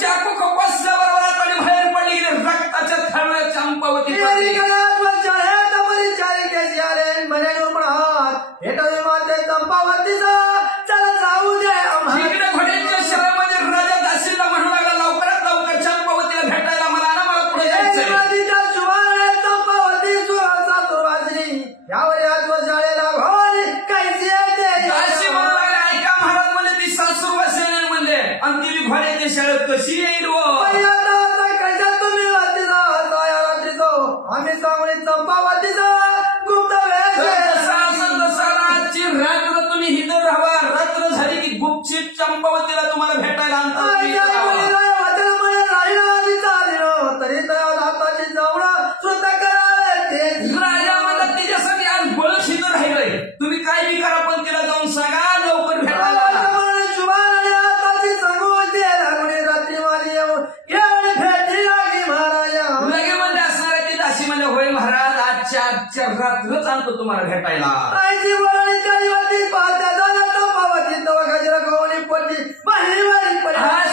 चाकू खोपसल्याबरोबर आणि बाहेर पडली गेली रक्ताच्या थाळ्या चंपावती घोड्यांच्या शाळेमध्ये राजा दासीला म्हणू लागला लवकरात लवकर चंपावतीला भेटायला मला ना मला पुढे जायचंय. दासी म्हणू लागले ऐका महाराज म्हणले ती सासू वासेल म्हणले आणि ती घोड्याच्या शाळेत कशी येईल आम्ही सांगून चंपावतीचा गुप्त रातची रात्र तुम्ही हिथं राहा रात्र झाली की गुपचित चंपावतीला तुम्हाला भेटायला राजा म्हणतात तिच्यासाठी आज बळच हिथं राहिलंय तुम्ही काय बी करा पण तिला जाऊन सांगा लवकर भेटायला. लगे म्हणजे असणार ती दासी म्हणजे होय महाराज आजच्या रात्रच आणतो तुम्हाला भेटायला.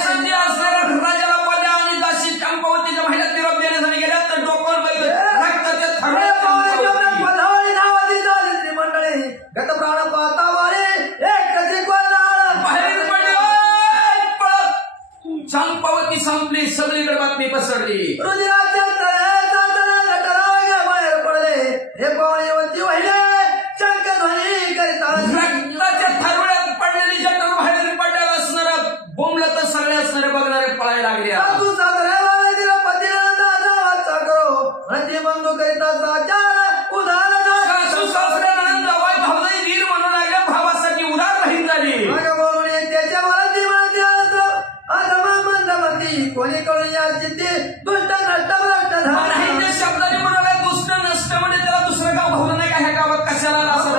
संधी असणाऱ्या राजाला बोलल्या आणि दासी चंपावतीच्या महिला निरोप देण्यासाठी गेल्या तर डोक्यावर बघितलं रक्ताच्या थरड्या बाहेर पडले चंपावती संपली सगळीकडे बातमी पसरली. रक्ताच्या थरवड्यात पडलेली जटर बाहेर पडलेला असणारा बोंबला तर सगळे असणारे बघणारे पळायला लागले. सासू सासऱ्यानंद जावाय भावनाई वीर म्हणू लागल्या भावासाठी उदार राहील झाली. कोणी करून या दुष्ट शब्दाने म्हणाला दुष्ट नष्ट म्हणजे त्याला दुसरं गाव भावलं नाही का ह्या गावात कशाला असं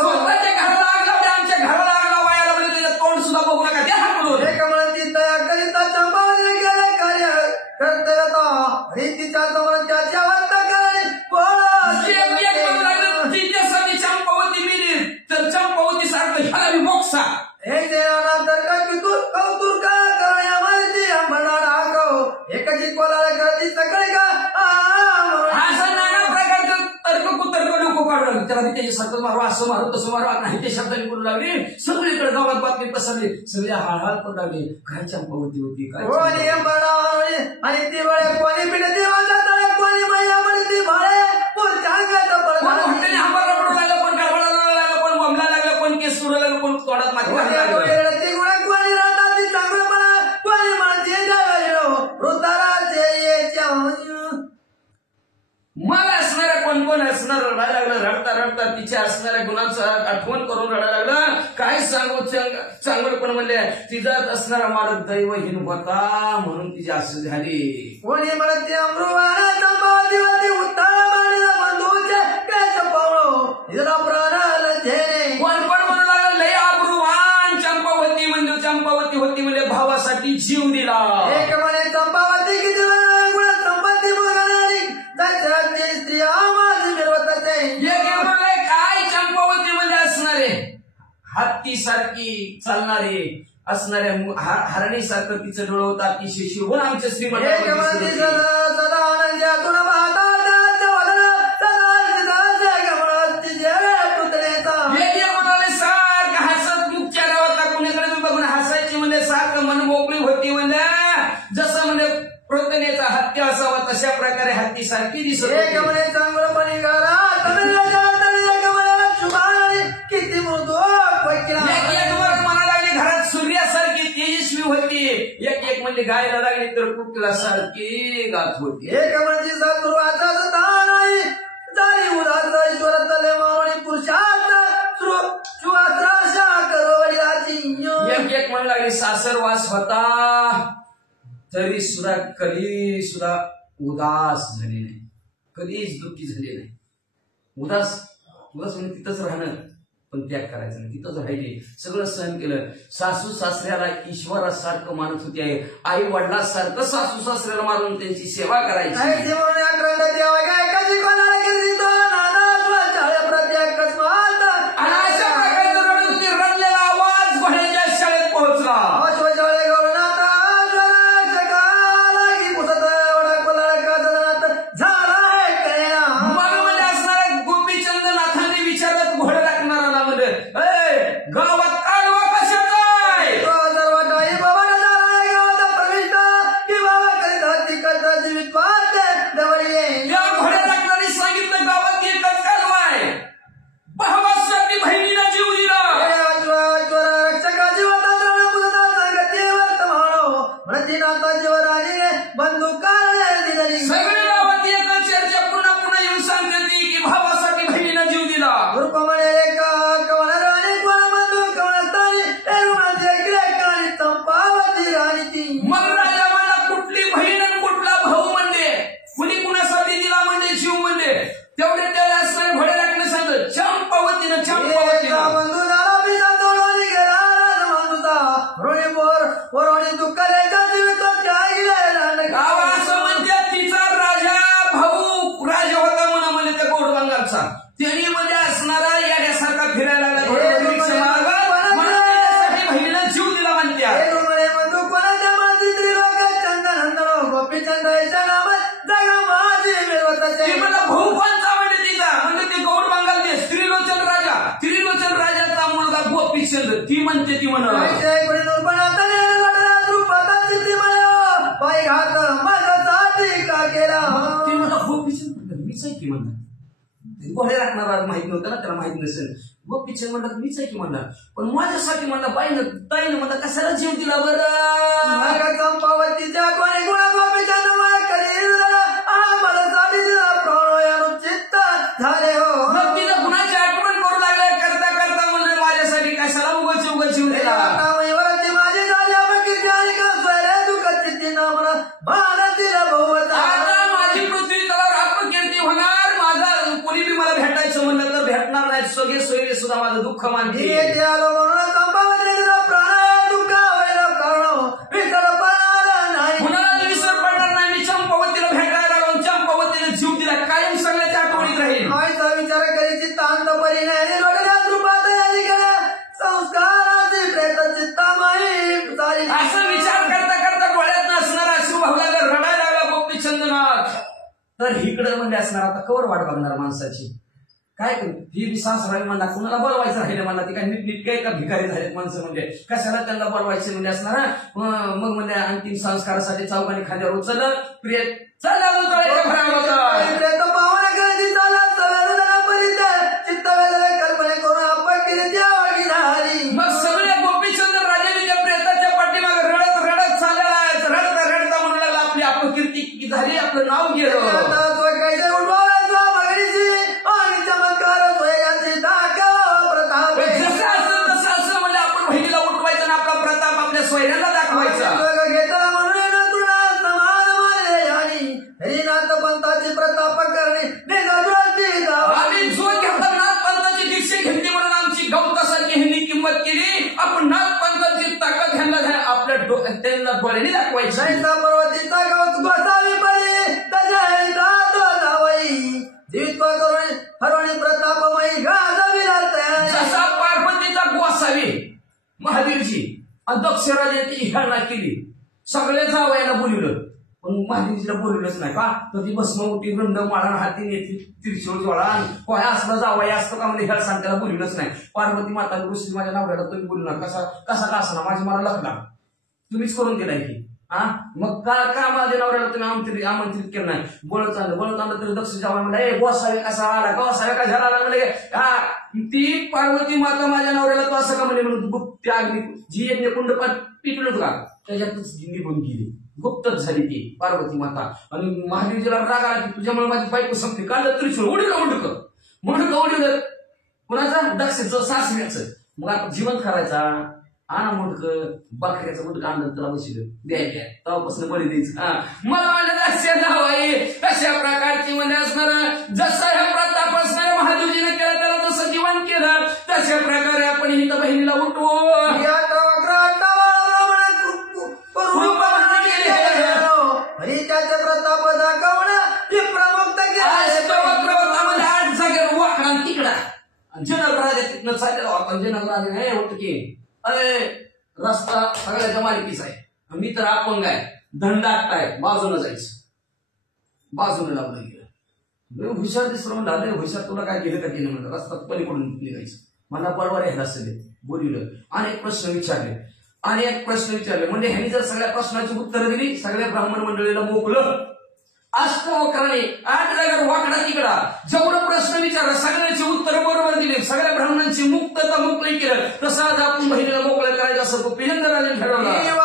स्वतःच्या घराला आग लावली आमच्या घराला आग लावायला म्हणजे त्याचं तोंड सुद्धा बघू नका द्या हाकडून. तयार करिता चंपावती गेले कार्य करता तिच्या समोर त्याच्या तिच्या हे देवानंतर कौतुक करूया माहिती अंबना नाको एकची कोलाला करती सगळे का असं नाना प्रकारचं तर्क नको काढू लागले. त्याला मी त्याच्यासारखं मारू, असं मारू, तसं मारू नाही ते शब्दांनी बोलू लागले. सगळीकडे गावात बातमी पसरली. सगळे हाळहाळ करू लागले. काय चंपावती होती काय कोणी अंबना आणि ती बळे कोणी पिढे देवाचा तळे कोणी मैया बळे ती भाळे कोण चांगलं कोण हॉटेल हांबाला पडू लागलं, कोण गडबडाला लागलं, कोण बमला लागलं, कोण केस सुरू लागलं, कोण तोडात माती घालायला लागलं. ती गुण कोणी राहतात ती चांगलंपणा कोणी माती जायलो वृद्धाराचे मग असणाऱ्या कोण कोण असणार रडायला लागलं. रडता रडता तिच्या असणाऱ्या गुणांचं आठवण करून रडायला लागलं. काय सांगू चांगलं पण म्हणले तिच्यात असणारा मालक दैवहीन होता म्हणून तिची असं झाली. कोणी म्हणते अमृवाना चंपावती उत्तम मानला बंधूचे काय चंपावळो हिला प्राणाला झेने कोण कोण म्हणू लागलं लय अब्रुवान चंपावती म्हणजे चंपावती होती म्हणजे भावासाठी जीव दिला. एक म्हणे चंपावती किती गुण संपत्ती बोलणारी त्याच्याची स्त्री आवाज मिळवत असे. काय चंपावती म्हणजे असणारे हत्ती सारखी चालणारे असणाऱ्या हरणीसारखं तिचं डोळं होतं अतिशय शिवून आमच्या श्रीमंत एक म्हणते सदा आनंदातून पाहता सारखं हसत मुख्य गावातला कुणीकडे बघून हसायची म्हणजे सारखं मन मोकळी होती म्हणजे जसं म्हणजे प्रतनेचा हत्ती असावा तशा प्रकारे हत्ती सारखी दिसत एक म्हणे चांगलंपणी करा किती मृदू म्हणा लागली घरात सूर्यासारखी तेजस्वी होती. एक म्हणजे गायला लागली तर कुठला सारखी गात होती. एक म्हणजे सत्रुवाचा सुद्धा नाही जाई उदाचा ईश्वर तले मावणी पुरुषाचा एक म्हण लागली सासरवास होता तरी सुद्धा कधी सुद्धा उदास झाली नाही, कधीच दुःखी झाली नाही. उदास म्हणजे तिथंच राहणं पण त्याग करायचं नाही, तिथंच राहिली, सगळं सहन केलं. सासू सासऱ्याला ईश्वरासारखं मानत होती आहे. आई वडिलांसारखं सासू सासऱ्याला मारून त्यांची सेवा करायची. रडलेला आवाज घोड्याच्या शाळेत पोहोचला. गावात काढवा कशाचा आहे? या घोड्या लागणारी सांगितलं गावात एकच काढवा आहे. भावासाठी बहिणीला जीव दिला. सगळे गावात एकच चर्चा पुन्हा पुन्हा येऊन सांगते की भावासाठी बहिणीला जीव दिला. मग राजा मला कुठली बहीण आणि कुठला भाऊ म्हणले, कुणी कुणासाठी दिला म्हणजे जीव म्हणले. तेवढे त्याला असणारे घोडे लागणे सांगत चंपावतीनं गाव असं म्हणते तिचा राजा भाऊ राजा होता म्हणा म्हणजे त्या गोड बंगालचा. त्यांनी म्हणजे असणारा याड्यासारखा फिरायला लागला बहिणीला जीव दिला म्हणत्या. मला भाऊ कोणता म्हणजे तिचा म्हणजे ते गौड बंगालचे त्रिलोचन राजा, त्रिलोचन राजाचा मुलगा गोपीचंद. ती म्हणते ती म्हणा गोपीचंद मीच आहे की म्हणा. घोडे राखणारा माहित नव्हतं ना, त्याला माहित नसेल. गोपीचंद म्हणतात मीच आहे की म्हणा, पण माझ्यासाठी म्हणला बाईनं ताईनं म्हणला कशाला जीव दिला बरं. चंपावतीच्या कोणी गुणा गोपीचंद झाले हो. मग तिला गुणाची आठवण करू लागल्या करता करता म्हणजे माझ्यासाठी कशाला उगाच उगाच जीव दिला. आता माझी पृथ्वी त्याला आत्मकीर्ती होणार. माझा कोणी बी मला भेटायचं म्हणलं तर भेटणार नाही. सगळे सोयरे सुद्धा माझं दुःख मानते. कुणाला विसर पडणार नाही. मी चंपावतीला भेटायला लागून चंपावतीने जीव दिला. कायम सगळ्याच्या आठवणीत राहील. विचार करायची तांत परिणाम संस्काराचे तर इकडं म्हणजे असणार आता कवर वाट बघणार माणसाची काय ही सासरावी म्हणला कुणाला बोलवायचं राहिलं म्हणला ती काय नीट काय का भिकारी झालेत माणसं म्हणजे कशाला त्यांना बोलवायचे म्हणजे असणार मग म्हणजे अंतिम संस्कारासाठी चौकाने खांद्यावर उचललं प्रिय चला मग सगळे गोपीचंद्र राजाच्या प्रेताच्या पाठीमागे रडत रडत चालला रडता रडता म्हणला आपली अपकीर्ती झाली आपलं नाव गेलं सोयऱ्याला दाखवायचा पंथाची प्रताप करणे आम्ही जो घेतला नाथपंथाची दीक्षा घेतली म्हणून आमची गवतासारखी ह्यांनी किंमत केली आपण नाथपंथाची ताकद ह्यांना आपल्या त्यांना डोळ्याने दाखवायची पर्वतीचा गवत बसावी पडे जीवित करून हरवणी प्रतापमयी गाजावी जसा पार्वतीचा गोसावी महादेवची अध्यक्ष राजाची हेळना केली सगळे जावयाला बोलवलं पण महादेवीला बोलवलंच नाही का तर ती भस्म उठी गंध माळा हाती नेती तिरशोळ जोळा कोया असला जावया असतो का म्हणजे हेळ सांग त्याला बोलवलंच नाही पार्वती माता ऋषी माझ्या नवऱ्याला तुम्ही बोलू नका कसा का असणार माझी मला लग्न तुम्हीच करून दिलाय की मग का माझ्या नवऱ्याला तुम्ही आमंत्रित केलं नाही बोलत आणलं तरी दक्ष जावया म्हणला गोसावे कसा आला गोसावे का झाला म्हणजे ती पार्वती माता माझ्या नवऱ्याला तो असं का म्हणून गुप्त अग्नी जी यज्ञ कुंड पिकलं होतं का त्याच्यातच निघून गेली गुप्तच झाली ती पार्वती माता आणि महादेवजीला राग आला की तुझ्यामुळे माझी बायको संपली काढलं तरी उडलं उडलं कुणाचा दक्षचं सासऱ्याचं मग आता जीवन करायचा आणा मुंडक बकऱ्याचं मुंडक आणलं त्याला बसलं द्यायच्या तेव्हापासून बळी द्यायचं मला म्हणलं दक्ष जावाई कशा प्रकारची म्हणजे असणार जसं ह्या प्रताप असणार महादेवजीने केलं त्याला तसं जीवन केलं तशा प्रकारे आपण हिथं बहिणीला उठवू प्रताप दाखवणं हे प्रमुख आठ जागेवर वाकडा तिकडा जनक राजा तिथनं चाललेला आपण जनक राजा हे होतं की अरे रस्ता सगळ्याच्या मालकीचा आहे मी तर अपंग आहे धंडाट आहे बाजूला जायचं बाजूला लावलं गेलं हुशार दिसलं म्हणलं हुशार तुला काय केलं का केलं म्हणलं रस्ता पलीकडून निघायचं मला बरोबर आहे रस्ते बोलवलं अनेक प्रश्न विचारले म्हणजे ह्यांनी जर सगळ्या प्रश्नाची उत्तरं दिली सगळ्या ब्राह्मण मंडळीला मोकलं अष्टवक्राने आठ जागर वाकडा तिकडा जेवढं प्रश्न विचारला सगळ्यांची उत्तर बरोबर दिली सगळ्या ब्राह्मणांची मुक्तता मोकळी केलं तसं आज आपण बहिणीला मोकळं करायचं असं गोपीचंद्राने ठरवलं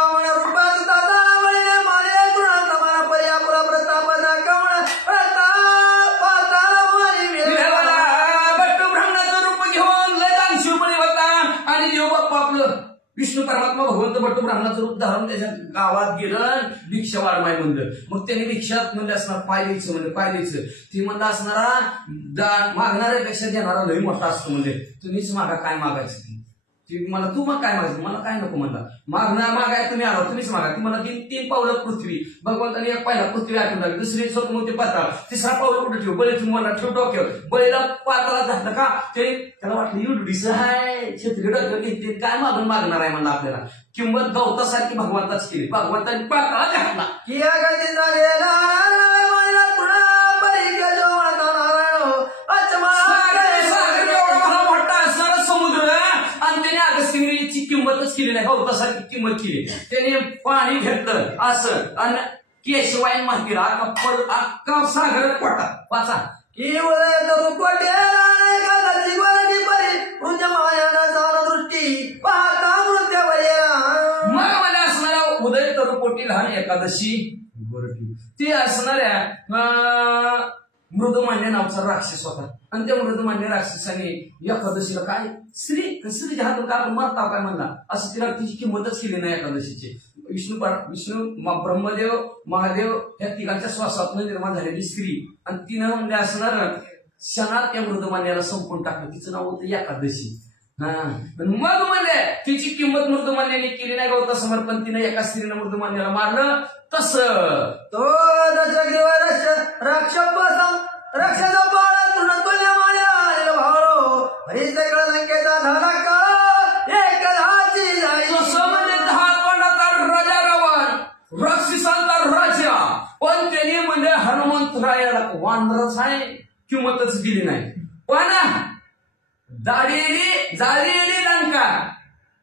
विष्णू परमात्मा भगवंत भट्टू ब्राह्मणाचं रूप धारून त्याच्या गावात गेलं भिक्षा वाढमाय म्हणलं मग त्याने भिक्षात म्हणजे असणार पाय द्यायचं ती म्हणलं असणारा मागणाऱ्यापेक्षा देणारा लई मोठा असतो म्हणजे तुम्हीच मागा काय मागायचं ती मला तू मग काय मागायचं मला काय नको म्हणला मागाय तुम्ही आला तुम्हीच मागा ती मला तीन पावलं पृथ्वी भगवंताने एक पाहिला पृथ्वी आठवून लागली दुसरी स्वतः ते पाताळ तिसरा पावलं कुठे ठेव बळी तुम्हाला ठेव डोक्यावर बळीला पाताळा घातलं का ते त्याला वाटलं युडीस आहे छत्री डोक्यावर घेतली काय मागून मागणार आहे म्हणलं आपल्याला किंमत गवतासारखी भगवंताच केली भगवंताने पाताळा घातला किंमतच केली नाही गवतासारखी किंमत केली त्याने पाणी घेतलं असं आणि केशवाईन माहिती अख्खा सागर कोटा वाचा मग मला असणाऱ्या उदय तरुपोटी लहान एकादशी ती असणाऱ्या मृदुमान्य नावचा राक्षस होता आणि त्या मृदुमान्य राक्षसाने एकादशीला काय स्त्रीच्या हातून का आपण मरता काय म्हणला असं तिला तिची किंमतच केली नाही एकादशीची विष्णू ब्रह्मदेव महादेव या तिघांच्या श्वासात निर्माण झालेली स्त्री आणि तिनं म्हणजे असणार क्षणात त्या मृदुमान्याला संपून टाकलं तिचं नाव होतं एकादशी मग म्हणजे तिची किंमत मृदुमान्याने केली नाही गौता समर्पण तिनं एका स्त्रीनं मृदुमान्याला मारलं तसं तो रक्षाचा बाळा तुला तुझ्या माया भावरो हरीचा लंकेचा झाला का एक हाती जाईल म्हणजे 10 तोंडाचा राजा रावण राक्षसांचा राजा पण त्याने म्हणजे हनुमंतरायाला वानरच आहे किंमतच दिली नाही. पण जाळलेली लंका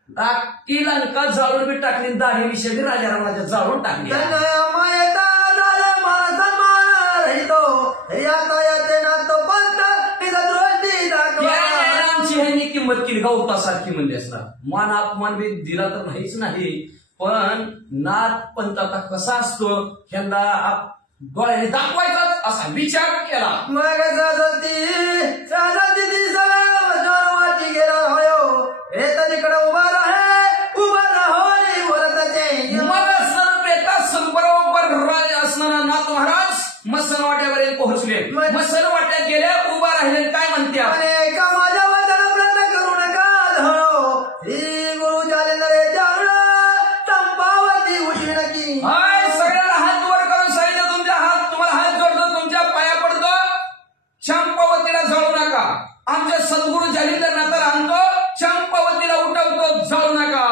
टाकी लंका जाळून बी टाकली. दाढी विषयी राजा रामाच्या जाळून टाकली. आमची ह्यांनी किंमत केली गवतासारखी म्हणजे असणार. मान अपमान बी दिला तर नाहीच नाही. पण नाथ पंथ आता कसा असतो ह्यांना डोळ्याने दाखवायचा असा विचार केला. असणारा नाथ महाराज मसनवाट्यापर्यंत पोहोचले. मसनवाट्यात गेल्या उभा राहिले. काय म्हणत्या सगळ्यांना हात वर करून सांगितलं तुमच्या हात तुम्हाला हात जोडतो तुमच्या पाया पडतो. चंपावतीला जाळू नका. आमच्या सद्गुरू जालिंदरनाथाला आणतो. चंपावतीला उठवतो. जाळू नका.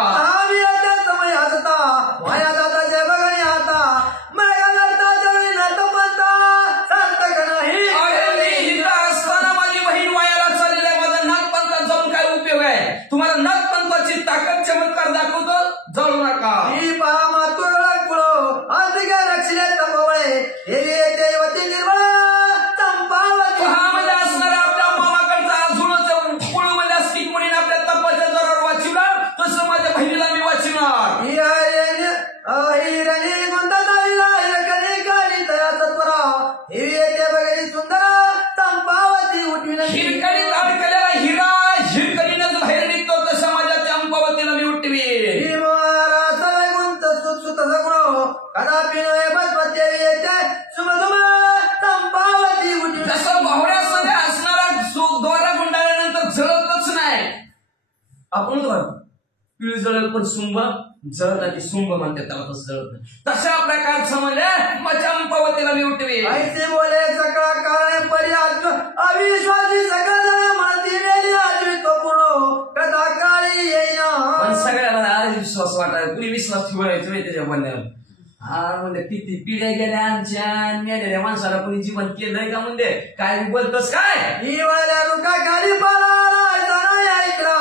तुम्हाला नागपंथाची ताकद चमत्कार दाखवतो. जाळू नका. म्हणजे असणाऱ्या आपल्या मामाकडचा अजून कुळमध्ये असली कोणी आपल्या तपाच्या जोरावर वाचिवला तसं माझ्या बहिणीला मी वाचिवणार. हिरकणीत अडकलेला हिरा हिरकणीनंच बाहेर निघतो तसं माझ्या चंपावतीला मी उठवी. जसं भावड्यासंग असणारा द्वारा गुंडाळल्यानंतर जळतच नाही. आपण पिळी जळत पण सुंभ जळत आणि सुंभ म्हणते त्याला तसं जळत नाही. तशा प्रकार समजले मग चंपावतीला मी उठवी. बोले सगळा कारण पर्याज अविश्वासी सगळं माती कथा काळी येईना. पण सगळ्याला आज विश्वास वाटायला कुणी विश्वास ठेवायचं त्याच्या बोलण्यावर. हा म्हणजे किती पिढ्या गेल्या आमच्या नेलेल्या माणसाला कुणी जीवन केलंय का म्हणजे काय बोलतोस काय ही वाल्या रुका खाली पाला ऐकला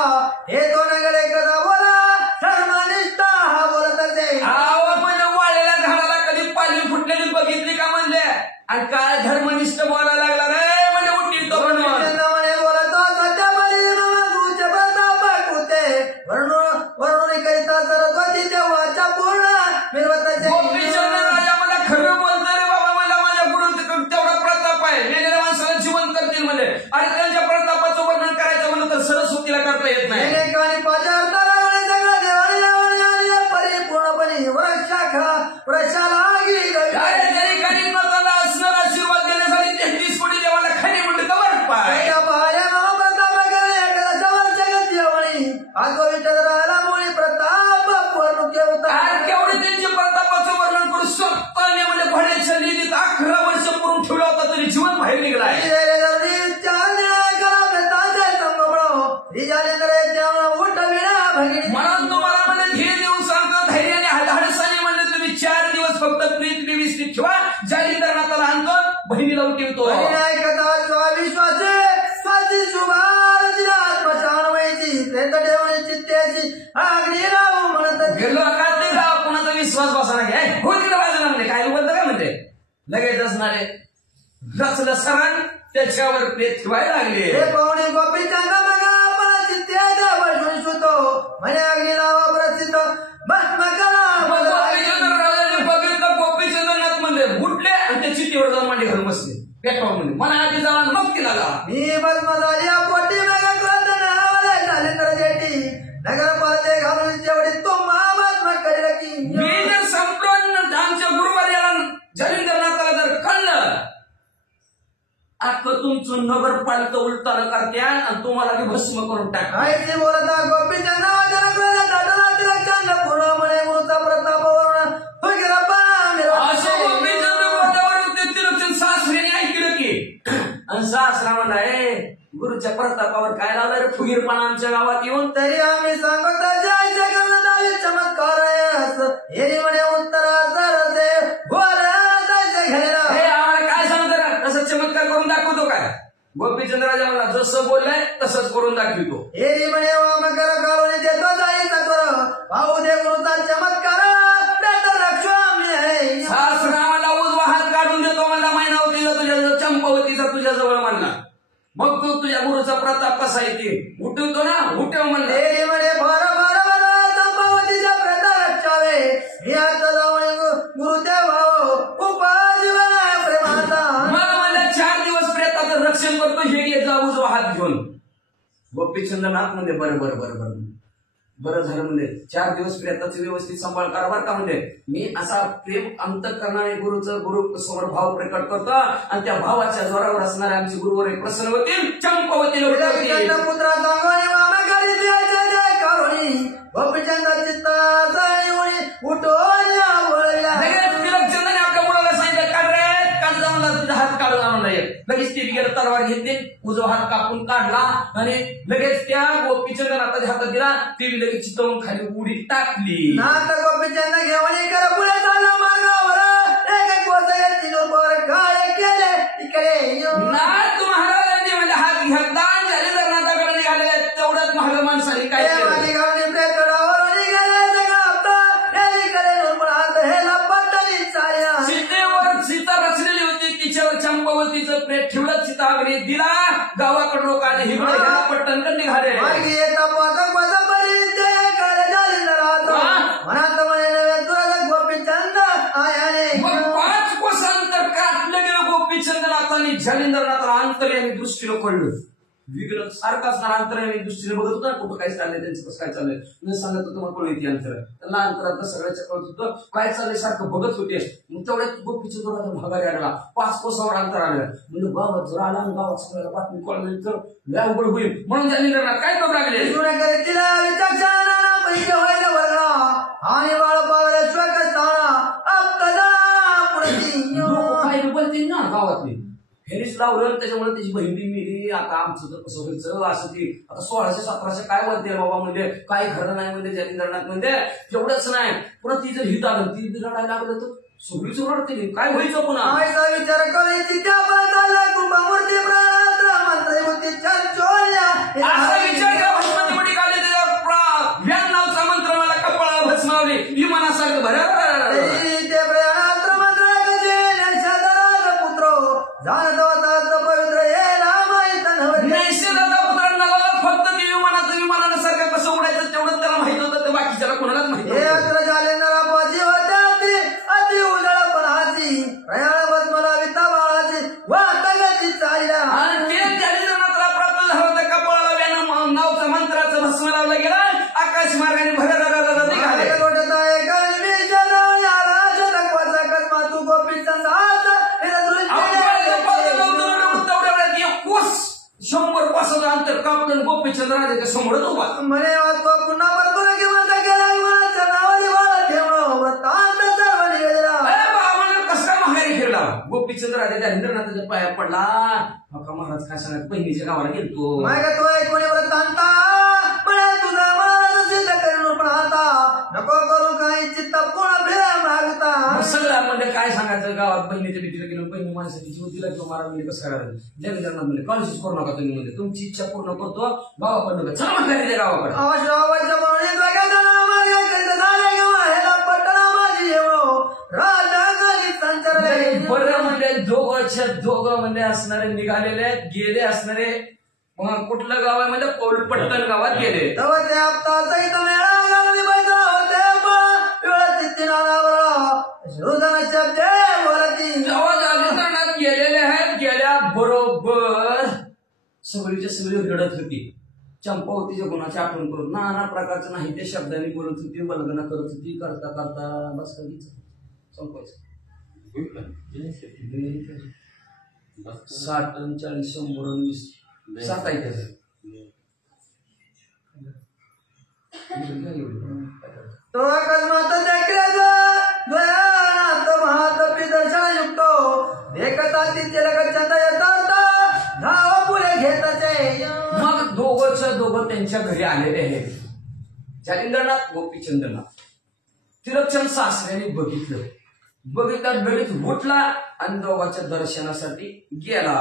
हे दोनकडे कदा बोला धर्मनिष्ठा हा बोलत असे. म्हणजे वाळलेल्या झाडाला कधी पाणी फुटलेली बघितली का म्हणजे आणि काय धर्मनिष्ठ बोलायला लागला रे म्हणजे उठली तो बोलतो सत्यामध्ये गुरुचे प्रताप होते वर्णन करिता सरस्वती देवाच्या पूर्ण मिळवत राजा मला खरं बोलतो रे बाबा. मला माझ्या गुरु तेवढा प्रताप आहे. मेलेल्या माणसाला जीवन करतील म्हणजे आणि त्यांच्या प्रतापाचं वर्णन करायचं म्हणलं तर सरस्वतीला करता येत नाही. परिपूर्णपणे वृक्षाला असणारा आशीर्वाद देण्यासाठी 33 कोटी देवाला खाली म्हणलं कवर पाय केवढे त्यांच्या प्रतापाचं वर्णन करू स्वतःने म्हणजे भाड्याच्या निधीत 11 वर्ष करून ठेवला होता तरी जीवन बाहेर निघालाय. म्हणून तुम्हाला म्हणजे धीर देऊन सांगतो धैर्याने धाडसाने म्हणलं तुम्ही 4 दिवस फक्त प्रीत व्यवस्थित ठेवा. जालिंदरनाथाला आणतो बहिणीला उठवतो. गेलो का कुणाचा विश्वास बसा घ्या हो तिला बाजूला म्हणजे काय बोलतं काय म्हणते लगेच असणारे रचलं सरण त्याच्यावर प्रेत ठेवायला लागले. हे पाहुणे गोपीच्या बघितलं गोपीचंद्रनाथ मध्ये उठले आणि त्या चिठ्ठीवर जाऊन मांडी घालून बसले पेट्रोल मध्ये मला आधी जावा मग तिला गावा मी पोटी नगरपालिके घालून जेवढी तो महात्मा करेल की मी जर संपूर्ण आमच्या गुरुवार्याला जालिंदरनाथाला जर कळलं अख्खं तुमचं नगरपालिका उलटानं करते आणि तुम्हाला बी भस्म करून टाक. बोलता गोपीच्या नावाच्या पूर्ण म्हणे मूळचा प्रताप असं गोपीचंद्र सासरीने ऐकलं की आणि सासरा म्हणला ए गुरुच्या प्रतापावर काय लावलं रे फुगीरपणा आमच्या गावात येऊन तरी आम्ही सांगतो चमत्कार हे म्हणे उत्तरा आम्हाला काय सांगतं कसं चमत्कार गोपीचंद राजा मला जसं बोललाय तसंच करून दाखवितो. हे म्हणे वामकर काढून देतो जाईचा कर पाहू दे गुरुचा चमत्कार बेटर लक्ष्मी आहे सहस्रनामाला उजवा हात काढून देतो म्हणला, मैनावतीला तुझ्या चंपावतीचा तुझ्या जवळ म्हणला. मग तू तुझ्या गुरुचा प्रताप कसा येते उठवतो ना, उठव म्हणले. हे म्हणे बरं बरं बरं चंपावतीचा प्रताप रक्षावे मी आता गुरुदेव भाऊ उपाजीवना प्रेमाचा मला म्हणलं 4 दिवस प्रेताचं रक्षण करतो, हे घे जा उजवा हात घेऊन. गोपीचंदनाथ म्हणजे बरं बरं बरं बरं बरं झालं म्हणजे 4 दिवस प्रेताचे व्यवस्थित सांभाळ करा बरं का. म्हणजे मी असा प्रेम अंतःकरणाने गुरु समोर भाव प्रकट करतो आणि त्या भावाच्या जोरावर असणारे आमचे गुरुवर प्रसन्न होतील, चंपावतीला उठवतील. पुत्रा सांगोनी वामकारी द्यायचे जय करुणी गोपीचंद चित्ताचा उठवल्या बोलल्या तिलकचंदाने आपल्या मुलाला सांगितलं काढ रे, काढ जा म्हणला, तुझा हात काढून आणून नाही. लगेच ती गेलं तलवार घेतली, उजवा हात कापून काढला आणि लगेच त्या गोपीचंदनाथाच्या हातात दिला. ती लगेच चितवून खाली उडी टाकली. नाथ गोपीचंद घेऊन कर पुढे चालला मागावर एक कोसळ्याची नोकर काय केले इकडे नाथ महाराजांनी म्हणजे हात घेतला आणि झालेलं नाथाकडे निघालेल्या तेवढ्याच महाग माणसाने काय केलं. सीतेवर सीता रचलेली होती, तिच्यावर चंपावतीचं प्रेत ठेवलं, सीतावरी दिला. गावाकडे लोक आले, ही पट्टन निघाले. पाच कोसांतर काटलं गेलं गोपीचंदनाथांनी जालिंदरनाथाला अंतर्यामी दृष्टीनं कळलं. विग्रह सारखा असणार अंतर्यामी दृष्टीने बघत होता कुठं काय चाललंय, त्यांचं कसं काय चाललंय न सांगत होतं. मग कळू येते अंतर त्यांना अंतरात सगळ्याच्या कळत होतं काय चाललंय, सारखं बघत होते. मग तेवढ्यात गोपीचंदनाथ भागारी आला, 5 कोसावर अंतर आलं. म्हणजे गावात जर आला आणि गावात सगळ्याला बातमी कळली तर लय अवघड होईल, म्हणून जालिंदरनाथ काय करू लागले. आणि बाळपावल्या काही बोलते ना गावातली हेरीच लावलं, त्याच्यामुळे त्याची बहिणी मिली. आता आमचं तर कसं व्हायचं असं ती आता 1600-1700 काय बोलते बाबा, म्हणजे काय खरं नाही म्हणजे जालिंदरनाथ म्हणजे एवढंच नाही. पुन्हा ती जर हित आलं ती रडायला लागलं तर सगळीच रडते, काय व्हायचं पुन्हा. विचार करायची त्या कृपामूर्ती असा विचार केला भस्मती काढले, त्याच्या नावचा मंत्र मला कपाळाला भस्मावले विमानासारखं भर पवित्र हे फक्त ते विमानानं सारखं कसं उडायचं तेवढं त्याला माहित होतं, ते बाकीच्याला कोणालाच माहिती अति उजळपणाची प्रयाण बसमला विता बाळाची वाटल्याची चालल्या आणि ते जालिंदरनाथाला प्राप्त झालं होतं. कपाळाला व्यानं नावचं मंत्राचं भस्म लावलं गेलं, आकाश मार्गाने भर निघाले. अंतर कापलं गोपीचंद राजाच्या समोरच उभा म्हणे पुन्हा बरोबर घेऊन नावाने बाळा ठेवणं कसा माघारी फिरला. गोपीचंद राजा जालिंदरनाथाच्या पाया पडला. महाराज काय सांगत बहिणीच्या गावाला गेलतो. कोणी वृत्तांता तुझा मला सिद्ध करून पाहता नको करू काही चित्त पूर्ण फिरा मागता. सगळं म्हणजे काय सांगायचं, गावात बहिणीच्या भीतीला गेलो, बहिणी माणसाची जीवतीला किंवा महाराज म्हणजे कसं करायचं. जालिंदरनाथ म्हणजे काळजीच करू नका तुम्ही, म्हणजे तुमची इच्छा पूर्ण करतो, गावाकडनं चला माघारी गावाकडे. बरं म्हणजे दोघं म्हणजे असणारे निघालेले गेले असणारे. कुठलं गाव आहे म्हणजे पट्टण गावात गेले. जालिंदरनाथ गेलेले आहेत. गेल्या बरोबर सगळीच्या सगळी रडत होती. चंपावतीच्या गुणाची आठवण करून नाना प्रकारचं नाही ते शब्दांनी बोलत होती, वल्गना करत होती. करता करता बस कधीच संपायचं 60, 40, 100, 20 7 आहे त्याचं. तो अकस्मात देखता तिथे धाव पुढे घेताचे. मग दोघं त्यांच्या घरी आलेले आहेत. जालिंदरनाथ गोपीचंदनाथ तिलकचंद सासऱ्याने बघितलं लगेच उठला आणि दोघांच्या दर्शनासाठी गेला.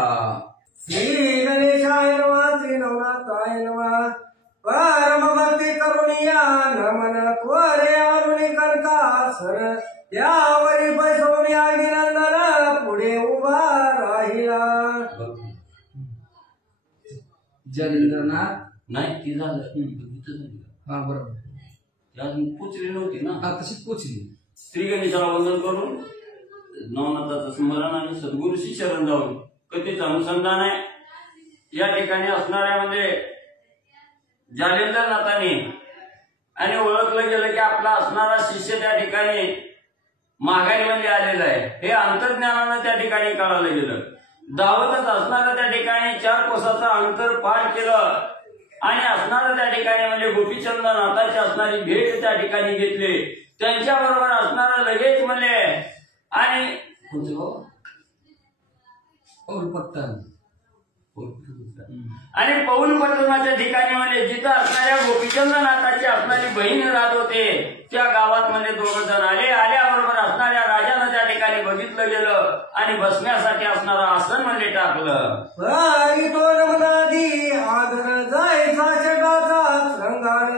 श्री गणेशाय नमः श्री नवनाथाय नमः परम भक्ती करुणिया नमन त्वरे अनुनी करता सर यावरी बसवून यागिनंदन पुढे उभा राहिला. जलेंद्रनाथ नाही ती झालं इथं झाली. हा बरोबर ती अजून पोचली नव्हती ना. हा तशीच पोचली. श्री गणेशाला वंदन करून नवनाथाचं स्मरण आणि सद्गुरूशी शरण जाऊन कथेचं अनुसंधान आहे. या ठिकाणी असणाऱ्या म्हणजे जालेंद्रनाथाने आणि ओळखलं गेलं की आपला असणारा शिष्य त्या ठिकाणी माघारीमध्ये आलेला आहे हे अंतर्ज्ञानानं त्या ठिकाणी कळालं गेलं. धावतच असणारं त्या ठिकाणी 4 कोसाचं अंतर पार केलं आणि असणारं त्या ठिकाणी म्हणजे गोपीचंद नाथाची असणारी भेट त्या ठिकाणी घेतली. त्यांच्या बरोबर असणारं लगेच म्हणजे आणि आणि पौल पत्तनाच्या ठिकाणी म्हणजे जिथं असणाऱ्या गोपीचंद नाथाची असणारी बहीण राहत होते त्या गावात म्हणजे 2 जण आल्याबरोबर असणाऱ्या राजानं त्या ठिकाणी बघितलं गेलं आणि बसण्यासाठी असणारं आसन म्हणजे टाकलं. आदर जायचा जगाचा श्रंगार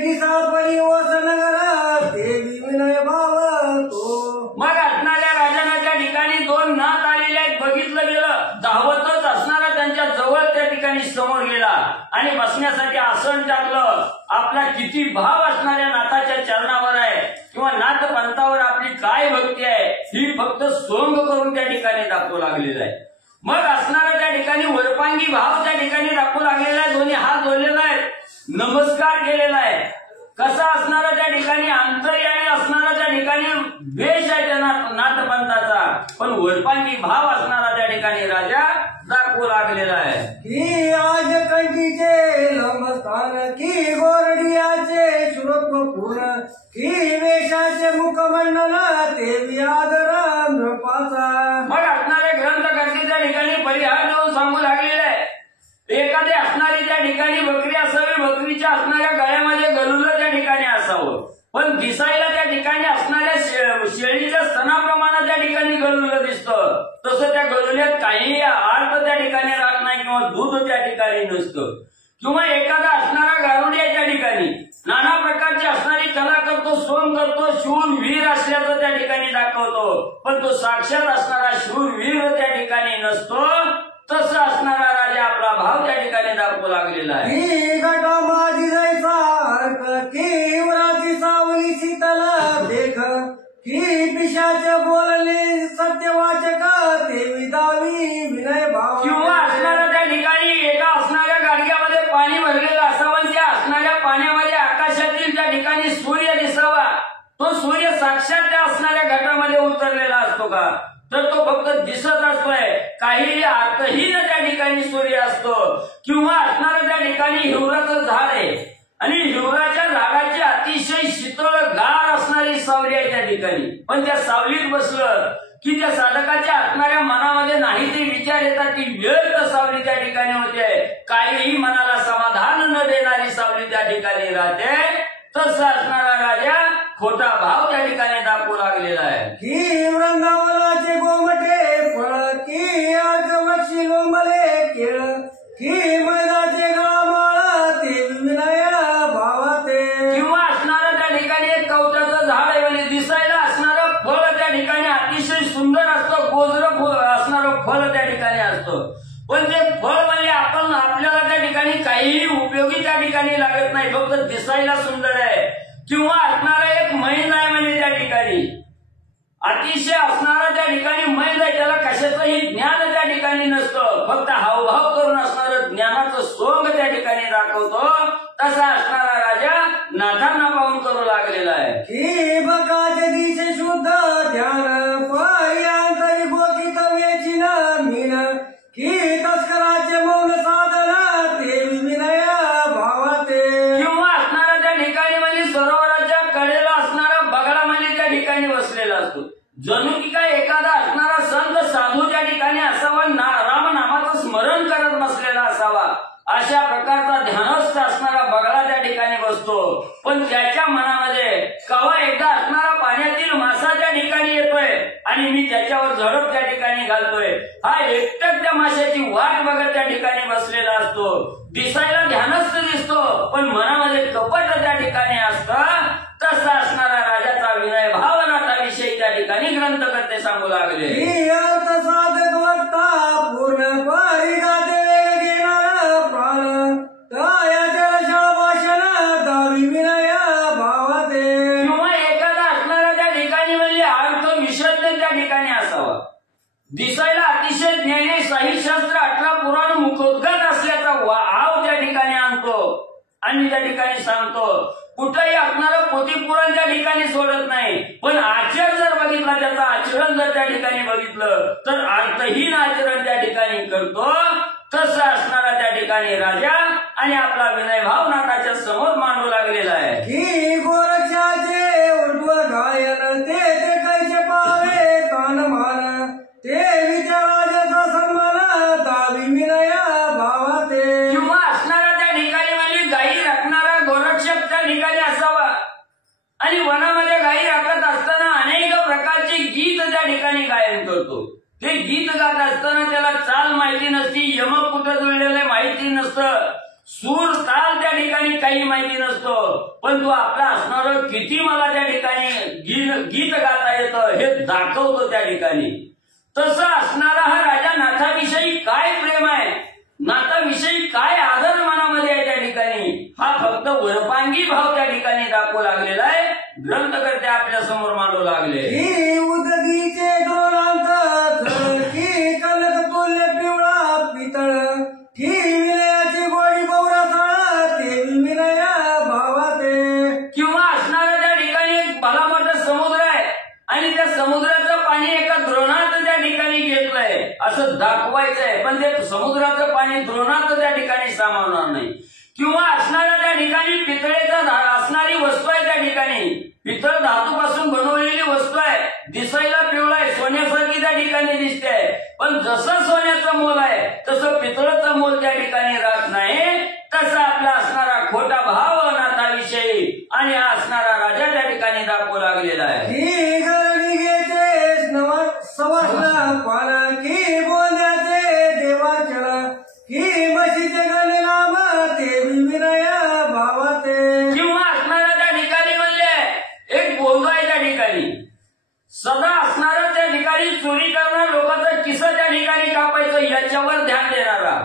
दिसा परी वसनगर देवी विनय भाव तो. मग असणाऱ्या राजानं त्या ठिकाणी 2 नाथ आलेले आहेत बघितलं गेलं. धावतच असणारा त्यांच्या जवळ त्या ठिकाणी समोर गेला आणि बसण्यासाठी आसन टाकलं. आपला किती भाव असणाऱ्या नाथाच्या चरणावर आहे किंवा नाथ पंथावर आपली काय भक्ती आहे ही फक्त सोंग करून त्या ठिकाणी दाखवू लागलेला आहे. मग असणारा त्या ठिकाणी वरपांगी भाव त्या ठिकाणी दाखवू लागलेला आहे. दोन्ही हात जोडलेला आहे, नमस्कार केलेला आहे. कसा असणारा त्या ठिकाणी अंतर्यामी असणारा त्या ठिकाणी वेश आहे त्या नाथपंथाचा पण वरपांगी भाव असणारा त्या ठिकाणी राजा दाखवू लागलेला आहे. की आज कंठीचे लंबस्थान की गोरडियाचे शुरत्व पूर्ण की वेशाचे मुखमंडल ते आदर नृपाचा. मग असणारे ग्रंथकर्ते त्या ठिकाणी परिहार देऊन सांगू लागलेले आहे. एखादी असणारी त्या ठिकाणी बकरी असावी, बकरीच्या असणाऱ्या गळ्यामध्ये गलुलं त्या ठिकाणी असावं पण दिसायला त्या ठिकाणी असणाऱ्या शेळीच्या स्तनाप्रमाणे त्या ठिकाणी गलुलं दिसतं. तसं त्या गलुल्यात काही अर्थ त्या ठिकाणी राहत नाही किंवा दूध त्या ठिकाणी नसतं. किंवा एखादा असणारा गारुडी त्या ठिकाणी नाना प्रकारची असणारी कला करतो, सोंग करतो, शूरवीर असल्याचं त्या ठिकाणी दाखवतो पण तो साक्षात असणारा शूरवीर त्या ठिकाणी नसतो. तसं असणारा राजा आपला भाव त्या ठिकाणी दाखवू लागलेला आहे. की घटा माझी जायचा अर्क की उराची सावली शीतल देख की पिशाचे बोलले सत्यवाचक देवी दावी विनय भाव. किंवा असणाऱ्या त्या ठिकाणी एका असणाऱ्या गाडग्यामध्ये पाणी भरलेलं असावं त्या असणाऱ्या पाण्यामध्ये आकाशातील त्या ठिकाणी सूर्य दिसावा. तो सूर्य साक्षात त्या असणाऱ्या घटामध्ये उतरलेला असतो का तर तो फक्त दिसत असतोय. काही अर्थहीन त्या ठिकाणी सूर्य असतो. किंवा असणारं त्या ठिकाणी हिवराचं झाड आहे आणि हिवराच्या झाडाची अतिशय शीतळ गार असणारी सावली आहे त्या ठिकाणी पण त्या सावलीत बसलं की त्या साधकाच्या असणाऱ्या मनामध्ये नाही ते विचार येतात की व्यर्थ सावली त्या ठिकाणी होते. काहीही मनाला समाधान न देणारी सावली त्या ठिकाणी राहते. तसं असणारा राजा खोटा भाव त्या ठिकाणी दाखवू लागलेला आहे. की वृंदावनाचे गोमटे फळ की अर्कवक्षी लोंबले केळ की मैदाचे गळामाळ ते विनय भावाते. किंवा असणारं त्या ठिकाणी एक कवचाचं झाड आहे म्हणजे दिसायला असणारं फळ त्या ठिकाणी अतिशय सुंदर असतं, गोजरं असणारं फळ त्या ठिकाणी असतं पण ते फळ म्हणजे आपण आपल्याला त्या ठिकाणी काहीही उपयोगी त्या ठिकाणी लागत नाही, फक्त दिसायला सुंदर आहे. किंवा असणारा एक मैल आहे म्हणजे त्या ठिकाणी अतिशय असणारा त्या ठिकाणी मैल आहे त्याला कशाचंही ज्ञान त्या ठिकाणी नसतं, फक्त हावभाव करून असणारं ज्ञानाचं सोंग त्या ठिकाणी दाखवतो. तसा असणारा राजा नाथांना पाहून करू लागलेला आहे. की बकाचे दिशे शुद्ध ध्यान पर्यांतरी गोकित वेचिन मीन की तस्कराचे मौन साधन ते विनय भावाते. किंवा असणारा त्या ठिकाणी म्हणजे सरोवराच्या कडेला असणारा बगळा म्हणजे त्या ठिकाणी बसलेला असतो. जणू की काय एखादा असणारा संत साधू त्या ठिकाणी असावा, रामनामाचं स्मरण करत बसलेला असावा. अशा प्रकारचा ध्यानस्थ असणारा बगळा त्या ठिकाणी बसतो पण त्याच्या मनामध्ये कवा एकदा असणारा पाण्यातील मासा त्या ठिकाणी येतोय आणि मी त्याच्यावर झडप त्या ठिकाणी घालतोय. हा एकटक त्या माशाची वाट बघत त्या ठिकाणी बसलेला असतो. दिसायला ध्यानस्थ दिसतो, पण मनामध्ये कपट त्या ठिकाणी असतं. तसा असणारा राजाचा विनय भावनाचा विषय त्या ठिकाणी ग्रंथकर्ते सांगू लागले. अर्थ साधक वक्ता पूर्ण परिगाते वेग घेणारा प्राण कायाच्या रसाळ भाषण दावी विनय भावाते. किंवा एखादा असणारा त्या ठिकाणी म्हणजे अर्थ विशद त्या ठिकाणी असावा. दिसायला अतिशय ज्ञानी साहित्यशास्त्र 18 पुराण मुखोद्गत असल्याचा आव त्या ठिकाणी आणतो आणि त्या ठिकाणी सांगतो. कुठंही असणारं पोथी पुराण त्या ठिकाणी सोडत नाही, पण आचरण जर बघितला, त्याचं आचरण जर त्या ठिकाणी बघितलं तर अर्थहीन आचरण त्या ठिकाणी करतो. तसं असणारा त्या ठिकाणी राजा आणि आपला विनय भाव नाटाच्या समोर मांडू लागलेला आहे. ही गोरक्षाचे ऊर्ध्व गायन ते कैसे पावे तान मान ते विचाराचा सन्मान दावी विनय भावाते. किंवा असणारा त्या ठिकाणी म्हणजे गायी राखणारा गोरक्षक त्या ठिकाणी असावा. आणि वनामध्ये गायी राखत असताना अनेक प्रकारचे गीत त्या ठिकाणी गायन करतो. ते गीत गात असताना त्याला चाल माहिती नसती, यमक कुठं जुळलेलं माहिती नसतं, सूर ताल त्या ठिकाणी काही माहिती नसतो. पण तो आपला असणार किती मला त्या ठिकाणी गीत गाता येतं हे दाखवतो त्या ठिकाणी. तसं असणारा हा राजा नाथाविषयी काय प्रेम आहे, नाथाविषयी काय आदर मनामध्ये आहे त्या ठिकाणी, हा फक्त वरपांगी भाव त्या ठिकाणी दाखवू लागलेला आहे. ग्रंथकर्ते आपल्या समोर मांडू लागले. ही उदगीचे दोरांत की कनक तोल्य पिवळा पितळ ही विनयाची गोडी गौरसाळ ते विनय भावाते. किंवा असणारा त्या ठिकाणी एक भला मोठा समुद्र आहे आणि त्या समुद्राचं पाणी एका द्रोणात त्या ठिकाणी घेतलंय असं दाखवायचंय, पण ते समुद्राचं पाणी द्रोणात त्या ठिकाणी सामावणार नाही. किंवा असणाऱ्या त्या ठिकाणी पितळेचा असणारी वस्तू आहे त्या ठिकाणी, पितळ धातूपासून बनवलेली वस्तू आहे, दिसायला पिवळा आहे, सोन्यासारखी त्या ठिकाणी दिसते. पण जसं सोन्याचं मोल आहे तसं पितळाचं मोल त्या ठिकाणी राहत नाही. तसा आपला असणारा खोटा भाव नाथाविषयी आणि हा असणारा राजा त्या ठिकाणी दाखवू लागलेला आहे. ही गरविगेचे सवासना पान की बोलण्याचे देवाचला की म्हशीचे गणनाम ते विनय भावाते. किंवा असणारा त्या ठिकाणी म्हणजे एक बोलगा आहे त्या ठिकाणी, सदा असणारा त्या ठिकाणी चोरी करणारा, लोकांचा किस्सा त्या ठिकाणी कापायचं याच्यावर ध्यान देणारा.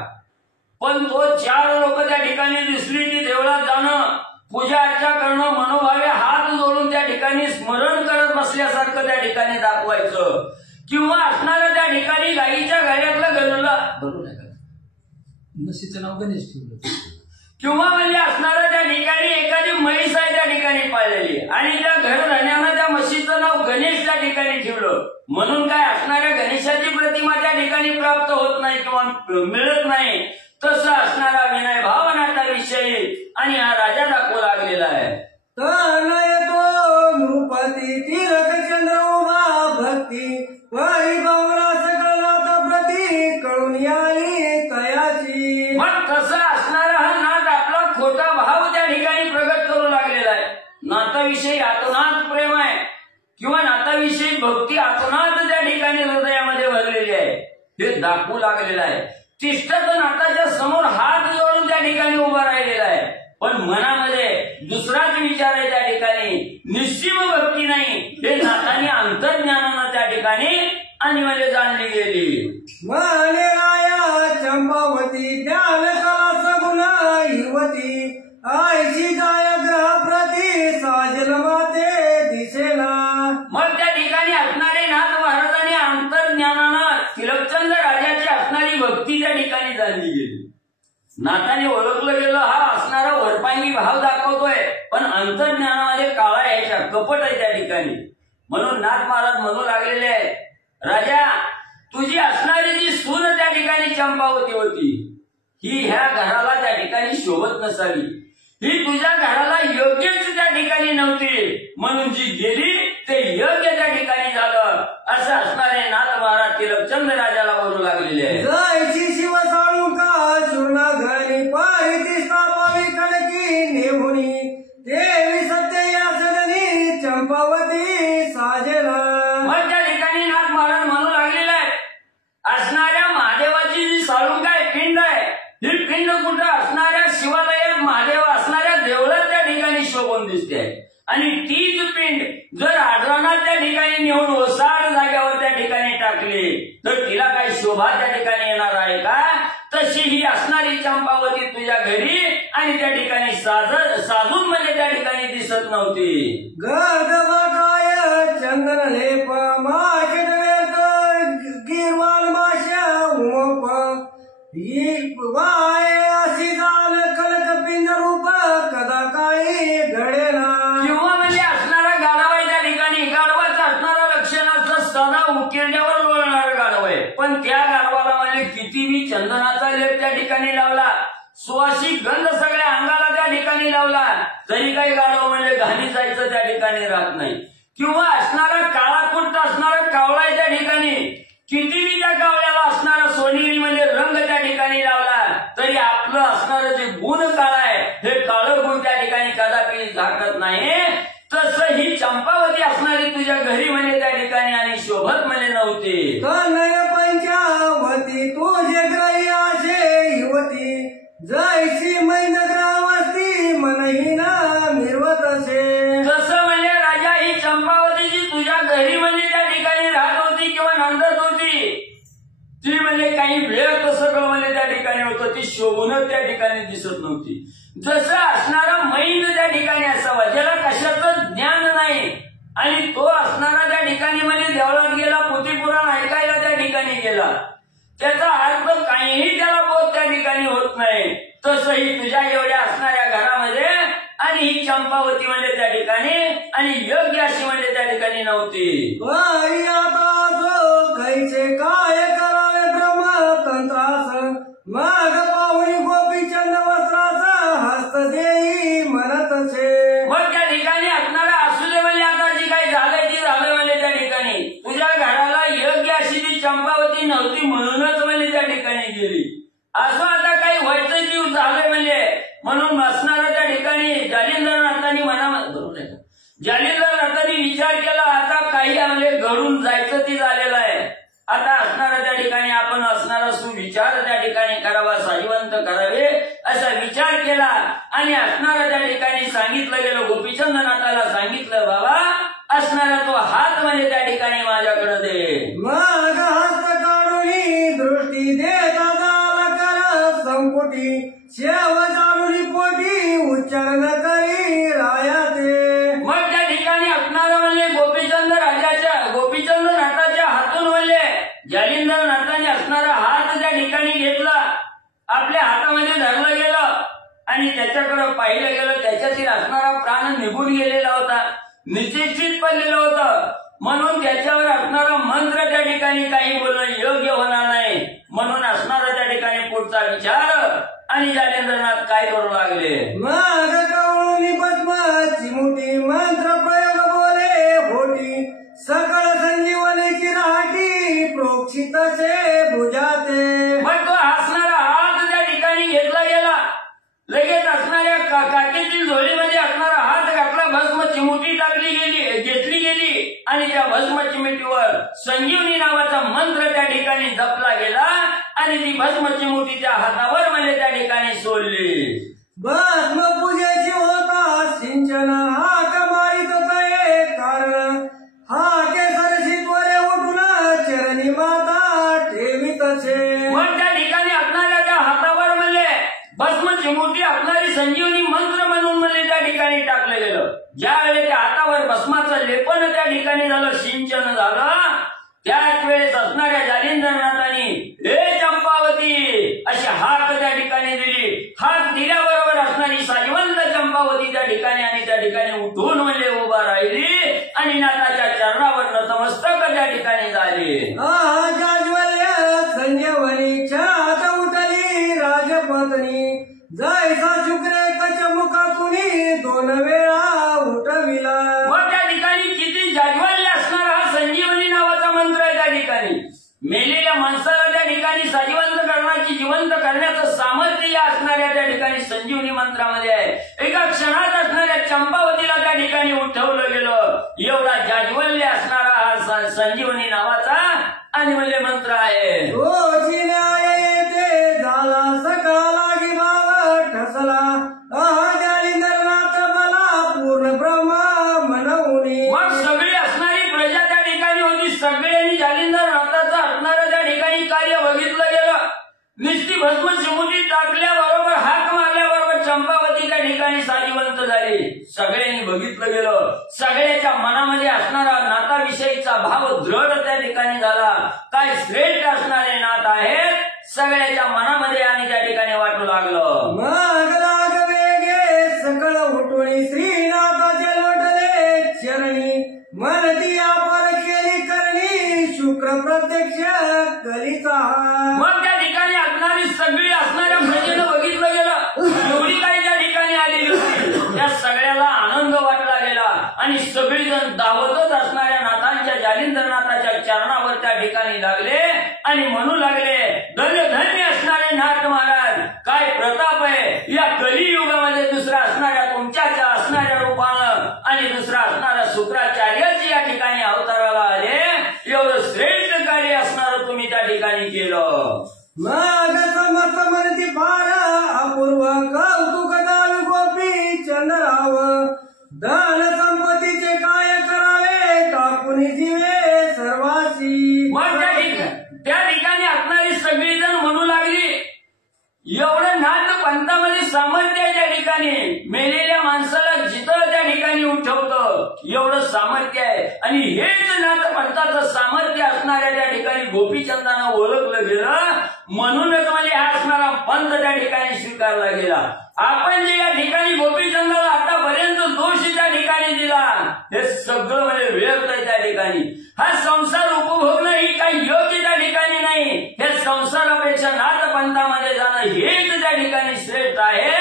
पण तो 4 लोक त्या ठिकाणी दिसली की देवळात जाणं, पूजा अर्चा करणं, मनोभावे हात जोडून त्या ठिकाणी स्मरण करत बसल्यासारखं त्या ठिकाणी दाखवायचं. किंवा असणाऱ्या त्या ठिकाणी गाईच्या गाड्यातलं गणला बरोबर आहे का, म्हशीचं नाव गणेश ठेवलं. किंवा म्हणजे असणाऱ्या त्या ठिकाणी एखादी म्हैस आहे त्या ठिकाणी पाळलेली आणि त्या घर राहण्यानं त्या म्हशीचं नाव गणेश त्या ठिकाणी ठेवलं. म्हणून काय असणाऱ्या गणेशाची प्रतिमा त्या ठिकाणी प्राप्त होत नाही किंवा मिळत नाही. तसं असणारा विनय भावनाचा विषयी आणि हा राजा दाखवू लागलेला आहे. तनय तो नृपती तिलक चंद्र उमा भक्ती परिभवना सकलात प्रती कळून आली तयाची. मग तसं असणारा हा नाथ आपला खोटा भाव त्या ठिकाणी प्रगट करू लागलेला आहे. नाथाविषयी आतोनात प्रेम आहे किंवा नाथाविषयी भक्ती आतोनात त्या ठिकाणी हृदयामध्ये भरलेली आहे हे दाखवू लागलेलं आहे. तिष्ठत नाथाच्या समोर हात जोडून त्या ठिकाणी उभा राहिलेला आहे, पण मनामध्ये दुसराच विचार आहे त्या ठिकाणी, निश्चिम भक्ती नाही. हे नाथाने अंतर्ज्ञानानं त्या ठिकाणी आणि मध्ये जाणली गेली. माने राया चंपावती ज्ञान कला सगुण युवती आईची जाय ग्रह प्रती साजल माते दिसेना. मग त्या ठिकाणी असणारे नाथ महाराजांनी अंतर्ज्ञानानं तिलकचंद राजाची असणारी भक्ती त्या ठिकाणी जाणली गेली. नाथाने ओळखलं गेलं हा असणारा वरपांगी भाव दाखवतोय, पण अंतर्ज्ञानामध्ये काळा यायच्या कपट आहे त्या ठिकाणी. म्हणून नाथ महाराज म्हणू लागलेले आहे, राजा तुझी असणारी जी सून त्या ठिकाणी चंपावती होती ही ह्या घराला त्या ठिकाणी शोभत नसावी, ही तुझ्या घराला योग्यच त्या ठिकाणी नव्हती, म्हणून जी गेली ते योग्य त्या ठिकाणी झालं. असं असणारे नाथ महाराज तिलकचंद राजाला बोलू लागलेले आहे. जायची शिव साळुंका चूर्ण घरी पारिती स्थापावी खडकी नेहुनी देवी सत्य या सदनी चंपावती साजेला. मग त्या ठिकाणी नाथ तिचे पिंड जर आढळणार त्या ठिकाणी नेऊन ओसाड जाग्यावर त्या ठिकाणी टाकले तर तिला काही शोभा त्या ठिकाणी येणार आहे का? तशी ही असणारी चंपावती तुझ्या घरी आणि त्या ठिकाणी साजून म्हणजे त्या ठिकाणी दिसत नव्हती. गगबकाय चंदन लेप माशे गिरवान माशा उमप वाय अशी जाण कलक पिंज रूप कदा काही घडेना. किंवा म्हणजे असणारा गाढव आहे त्या ठिकाणी. गाढवाचं असणारा लक्षण असतं सदा उकिरड्यावर लोळणारं गाढव आहे. पण त्या गाढवाला म्हणजे किती मी चंदनाचा लेप त्या ठिकाणी लावला, सुवासिक गंध सगळ्या अंगाला त्या ठिकाणी लावला, तरी काही गाढव म्हणजे घाणी जायचं त्या ठिकाणी राहत नाही. किंवा असणारा काळा कुट्ट असणारा कावळा आहे त्या ठिकाणी, किती मी त्या कावळ्याला असणारा सोनेरी म्हणजे रंग त्या ठिकाणी लावला, तरी आपलं असणारं जे गुण काळ आहे हे काळं गुण त्या ठिकाणी कदापि झाकत नाही. तसं ही चंपावती असणारी तुझ्या घरी म्हणजे त्या ठिकाणी आणि शोभत म्हणजे नव्हती. कनय पंचावती तुझे ग्रही आशे युवती जैसी मैंद ग्रामस्ती मनही ना मिरवत असे. तसं म्हणजे राजा ही चंपावती जी तुझ्या घरी म्हणजे त्या ठिकाणी राहत होती किंवा नांदत होती, ती म्हणजे काही वेळ सगळं म्हणजे त्या ठिकाणी होतं, ती शोभूनच त्या ठिकाणी दिसत नव्हती. जसं असणारा मैंद त्या ठिकाणी असावा ज्याला कशाचं ज्ञान नाही आणि तो असणारा त्या ठिकाणी म्हणजे देवळात गेला, पोथीपुराण ऐकायला त्या ठिकाणी गेला, त्याचा अर्थ काहीही त्याला बोध त्या ठिकाणी होत नाही. तसंही तुझ्या एवढ्या असणाऱ्या घरामध्ये आणि ही चंपावती म्हणजे त्या ठिकाणी आणि योग्य अशी म्हणजे त्या ठिकाणी नव्हती. कैसे काय करावे ब्रह्मतंत्रास मग पाहुणी गोपीचंद वस्त्रास हस्त देई म्हणतसे. मग त्या ठिकाणी असणारा असू दे म्हणजे आता जी काही झालंय ती झालं म्हणजे त्या ठिकाणी तुझ्या घराला योग्य अशी ती चंपावती नव्हती म्हणूनच म्हणजे त्या ठिकाणी गेली. असं आता काही व्हायचं की झालंय म्हणून असणारा त्या ठिकाणी जालिंदरनाथांनी जालिंदरनाथांनी विचार केला आता काही म्हणजे घडून जायचं ती झालेलं आहे. आता असणारा त्या ठिकाणी आपण असणारा सुविचार त्या ठिकाणी करावा, साजिवंत करावे असा विचार केला आणि असणारा त्या ठिकाणी सांगितलं गेलं, गोपीचंदनाथाला सांगितलं बाबा असणारा तो हात म्हणजे त्या ठिकाणी माझ्याकडे दे. मग हस्त काढून दृष्टी देता झाला कर संपुटी शेव जाणून पोटी उच्चारण करी रायाचे. मग त्या ठिकाणी असणारा म्हणजे गोपीचंदनाथाच्या हातून म्हणजे जालिंदरनाथाने असणारा हात त्या ठिकाणी घेतला, आपल्या हातामध्ये धरलं गेलं आणि त्याच्याकडे पाहिलं गेलं, त्याच्यातील असणारा प्राण निघून गेलेला होता, निश्चित पडलेलं होतं. म्हणून त्याच्यावर असणारा मंत्र त्या ठिकाणी काही बोलणं योग्य होणार नाही. म्हणून असणारा त्या ठिकाणी पुढचा विचार आणि जालिंदरनाथ काय करू लागले. मग कवळून भस्म चिमुटी मंत्र प्रयोग बोले होती सकळ संजीवनीची राहटी प्रोक्षितसे भुजाते. मग तो असणारा हात त्या ठिकाणी घेतला गेला, लगेच असणाऱ्या काकेतील झोळीमध्ये असणारा हात घातला, भस्म चिमुटी घेतली गेली आणि त्या भस्म चिमुटीवर संजीवनी नावाचा मंत्र त्या ठिकाणी जपला गेला आणि ती भस्म चिमुटी त्या हातावर म्हणजे त्या ठिकाणी सोडली. भस्म पूजेची होता सिंचन हाक मारित तये कारण हाके सरसित्वरे उठून चरणी माता ठेवीतसे. मग त्या ठिकाणी असणाऱ्या त्या हातावर म्हणजे भस्म चिमुटी असणारी संजीवनी मंत्र म्हणून म्हणजे त्या ठिकाणी टाकलं गेलं. ज्यावेळेस त्या हातावर भस्माचं लेपन त्या ठिकाणी झालं, सिंचन झालं, त्याच वेळेस असणाऱ्या जालिंदरनाथांनी हे चंपावती अशी हाक त्या ठिकाणी दिली. हाक दिल्याबरोबर असणारी साजिवंत चंपावती त्या ठिकाणी आणि त्या ठिकाणी उठून म्हणजे उभा राहिली आणि नाथाच्या चरणावर नतमस्तक त्या ठिकाणी झाली. जाज्वल्य संजीवनी चरात उठली राजपत्नी जैसा शुक्रे कचमुखातून दोन वेळा उठविला. मग त्या ठिकाणी किती जाज्वल्य असणारा हा संजीवनी नावाचा मंत्र आहे. त्या ठिकाणी मेलेल्या माणसाला त्या ठिकाणी साजिवंत करण्याची जिवंत करण्याचं सामर्थ्य असणाऱ्या त्या ठिकाणी संजीवनी मंत्रामध्ये आहे. एका क्षणात असणाऱ्या चंपावतीला त्या ठिकाणी उठवलं गेलं. एवढा जाज्वल्य असणारा हा संजीवनी नावाचा आणि म्हणजे मंत्र आहे. रोजी न्याय येते झाला सकालागी भाव ठसला जालिंदरनाथ मला पूर्ण ब्रह्म म्हणून कोणी मग सगळी असणारी प्रजा त्या ठिकाणी होती. सगळ्यांनी जालिंदर नाथाचं असणारं त्या ठिकाणी कार्य बघितलं गेलं. निष्ठी भस्म चिमुटी टाकल्याबरोबर हाक मारल्याबरोबर चंपावती त्या ठिकाणी साधीवंत झाली. सगळ्यांनी बघितलं गेलं. सगळ्याच्या मनामध्ये असणारा नाथाविषयीचा भाव दृढ त्या ठिकाणी झाला. काय श्रेष्ठ असणारे नाथ आहेत सगळ्याच्या मनामध्ये आणि त्या ठिकाणी वाटू लागलं. मग लाग वेगे सकळ उठोळी श्रीनाथाचे लोटले चरणी मनती अपार केली करणी शुक्र प्रत्यक्ष कलीचा. मग त्या ठिकाणी असणारी सगळी असणाऱ्या प्रजेनं बघितलं गेलं. एवढी काही त्या ठिकाणी आलेली होती. त्या सगळ्याला आनंद वाटला गेला आणि सगळीजण दावतच असणाऱ्या नाथांच्या जालिंदरनाथाच्या चरणावर त्या ठिकाणी लागले आणि म्हणू लागले, धन्य धन्य असणारे नाथ महाराज, काय प्रताप आहे या कलियुगामध्ये. दुसरा असणाऱ्या तुमच्याच्या असणाऱ्या रूपानं आणि दुसरा असणाऱ्या शुक्राचार्याची या ठिकाणी अवताराला आले. एवढं श्रेष्ठ कार्य असणारं तुम्ही त्या ठिकाणी केलं. मग समस्त मनती फार अपूर्व कौतुक दाल गोपी चंद्राव धन संपत्तीचे काय करावे कापुनी जीवे सर्वासी. मग त्या ठिकाणी असणारी सगळी जण म्हणू लागली, एवढं नाथ पंथामध्ये सामर्थ्य आहे. त्या ठिकाणी मेलेल्या माणसाला जिथं त्या ठिकाणी उठवतं एवढं सामर्थ्य आहे. आणि हेच नाथ पंथाचं सामर्थ्य असणाऱ्या त्या ठिकाणी गोपीचंदांना ओळखलं गेलं. म्हणूनच म्हणजे हा असणारा पंथ त्या ठिकाणी स्वीकारला गेला. आपण जे या ठिकाणी गोपीचंदाला आतापर्यंत दोष त्या ठिकाणी दिला हे सगळं म्हणजे व्यर्थ आहे. त्या ठिकाणी हा संसार उपभोगणं ही काही योग्य त्या ठिकाणी नाही. हे संसारापेक्षा नाथपंथामध्ये जाणं हेच त्या ठिकाणी श्रेष्ठ आहे.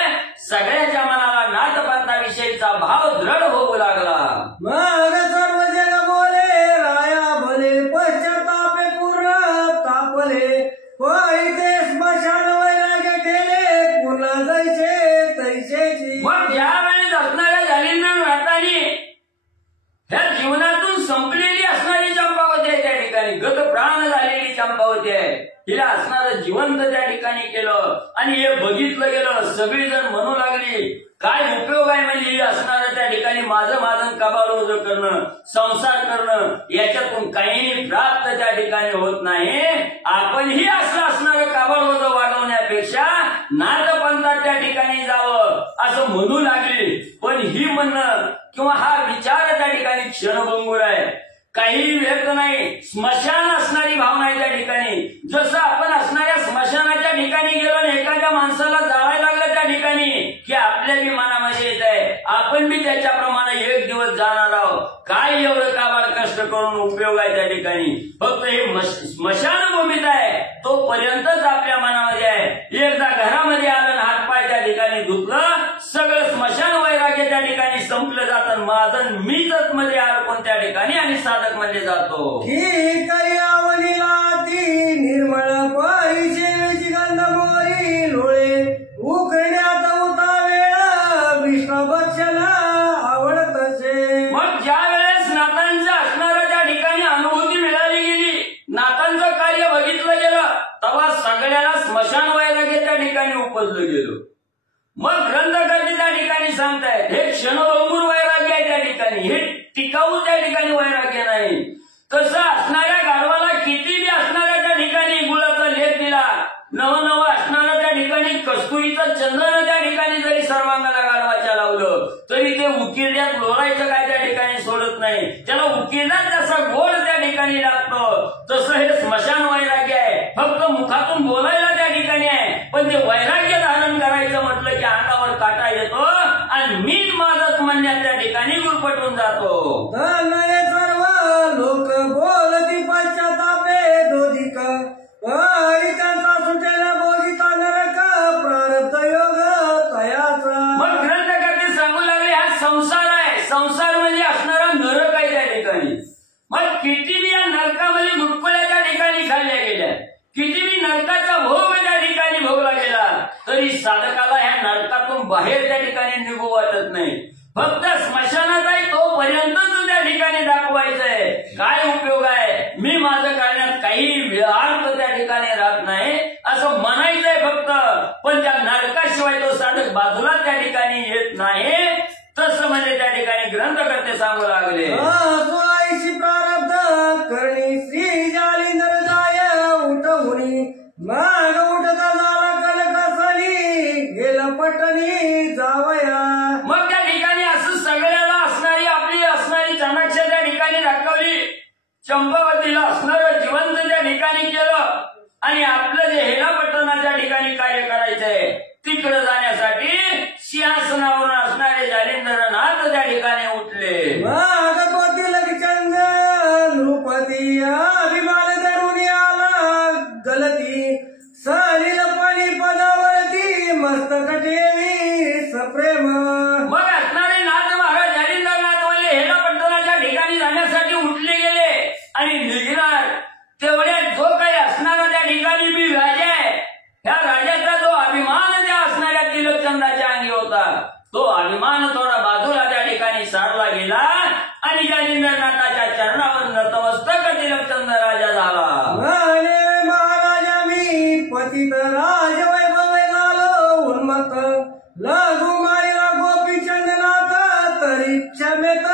सगळ्याच्या मनाला नाथपंथाविषयीचा भाव दृढ होऊ लागला. मग सर्व जग बोले राया भले पश्चातापे पूर्ण तापले वैते स्मशान वैराग्य केले पूर्ण जैसे तैसेची. मग यावेळेस असणाऱ्या जालिंदर नाथांनी ह्या जीवनातून संपलेली असणारी चंपावती आहे. त्या ठिकाणी गत प्राण झालेली चंपावती आहे. हिला असणारं जिवंत त्या ठिकाणी केलं आणि हे बघितलं गेलं. सगळीजण म्हणू लागली, काय उपयोग आहे म्हणजे असणारं त्या ठिकाणी माझं माझं कबालोज करणं, संसार करणं, याच्यातून काही प्राप्त त्या ठिकाणी होत नाही. आपणही असं असणारं कबालोज वाढवण्यापेक्षा नाथपंथात त्या ठिकाणी जावं असं म्हणू लागली. पण ही म्हणणं किंवा हा विचार त्या ठिकाणी क्षणभंगूर आहे. काही व्यर्थ नाही. स्मशान असणारी भावना आहे त्या ठिकाणी. जसं आपण असणाऱ्या स्मशानाच्या ठिकाणी गेलो आणि एखाद्या माणसाला जाळायला लागलं त्या ठिकाणी की आपल्या बी मनामध्ये येत आहे आपण बी त्याच्याप्रमाणे एक दिवस जाणार आहोत. काय एवढं काबाड कष्ट करून उपयोग आहे त्या ठिकाणी. फक्त हे स्मशानभूमीत आहे तोपर्यंतच आपल्या मनामध्ये आहे. एकदा घरामध्ये आलं हातपाय त्या ठिकाणी धुतलं सगळं स्मशान वैराग्य त्या ठिकाणी संपलं जातं. माझं मीच मध्ये अडकून त्या ठिकाणी आणि साधक मध्ये जातो. ही करियावनीला ती निर्मळ परिसेवेची गंध मोरी लोळे उखड्यात उता वेळ विष्णू भक्षण आवडतसे. मग ज्या वेळेस नाथांचं असणारं त्या ठिकाणी अनुभूती मिळाली गेली, नाथांचं कार्य बघितलं गेलं, तेव्हा सगळ्याला स्मशान वैराग्य त्या ठिकाणी उपजलं गेलं. मग ग्रंथकर्ते त्या ठिकाणी सांगतायत हे क्षणभंगूर वैराग्य आहे त्या ठिकाणी. हे टिकाऊ त्या ठिकाणी वैराग्य नाही. तसं असणाऱ्या गाढवाला किती बी असणाऱ्या त्या ठिकाणी गुळाचा लेप दिला, नवनवं असणारं त्या ठिकाणी कस्तुरीचं चंदन त्या ठिकाणी जरी सर्वांगाला गाढवाच्या लावलं तरी ते उकिरड्यात लोळायचं काय त्या ठिकाणी सोडत नाही. त्याला उकिरड्यात जसा गोड त्या ठिकाणी लागतं तसं हे स्मशान वैराग्य आहे. फक्त मुखातून बोलायला त्या ठिकाणी आहे पण ते वैराग्य धारण करायचं म्हटलं की अंगावर काटा येतो आणि मीच माझंच म्हणण्यात त्या ठिकाणी गुरफटून जातो. सर्व लोक बोलती पश्चातापे दोधिक त्यांचा सुटेला बोधिता नरक प्रारब्ध योग तयाचा. मग ग्रंथकर्ते सांगू लागले हा संसार आहे. संसार म्हणजे असणारा नरक आहे त्या ठिकाणी. मग किती बी या नरकामध्ये गुटकुळ्या त्या ठिकाणी खाल्ल्या गेल्या, किती बी नरकाचा भोग त्या ठिकाणी भोगला गेला तरी साधकाला ह्या नरकातून बाहेर त्या ठिकाणी निघू वाटत नाही. फक्त स्मशानात आहे तोपर्यंतच त्या ठिकाणी दाखवायचंय. काय उपयोग आहे, मी माझं करण्यात काही अर्थ त्या ठिकाणी राहत नाही असं म्हणायचंय फक्त. पण त्या नरकाशिवाय तो साधक बाजूला त्या ठिकाणी येत नाही. तसं मध्ये त्या ठिकाणी ग्रंथकर्ते सांगू लागले. स्वाईशी प्रारब्ध करणी श्री जालिंदर जाय उठवणी माग उठता झाला कलकसणी गेलं पटणी जावया. मग त्या ठिकाणी असं सगळ्याला असणारी आपली असणारी चाणाक्ष त्या ठिकाणी दाखवली. चंपावतीला असणारं जिवंत त्या ठिकाणी केलं आणि आपलं जे हेरापट्टणाच्या ठिकाणी कार्य करायचंय तिकडे जाण्यासाठी सिंहासनावरून असणारे जालिंदरनाथ त्या ठिकाणी उठले. मागपती लक्षंदन नृपती अभिमान धरून आला गलती सलील पाणी पदावरती मस्तक ठेवी सप्रेम. मग असणारे नाथ महाराज जालिंदरनाथ म्हणजे हेरापट्टणाच्या ठिकाणी जाण्यासाठी उठले गेले आणि निघणार तेवढ्यात जो काही असणारा त्या ठिकाणी मी राजा आहे ह्या राजाचा जो अभिमान त्या असणाऱ्या तिलकचंदाच्या अंगी होता तो अभिमान थोडा बाजूला त्या ठिकाणी सारला गेला आणि जालिंदरनाथाच्या चरणावर नतमस्तक तिलकचंद राजा झाला. महाराजा मी पतित राजवैभव झालो उन्मत्त लघु मारिला गोपीचंदनाथ तरी क्षमेत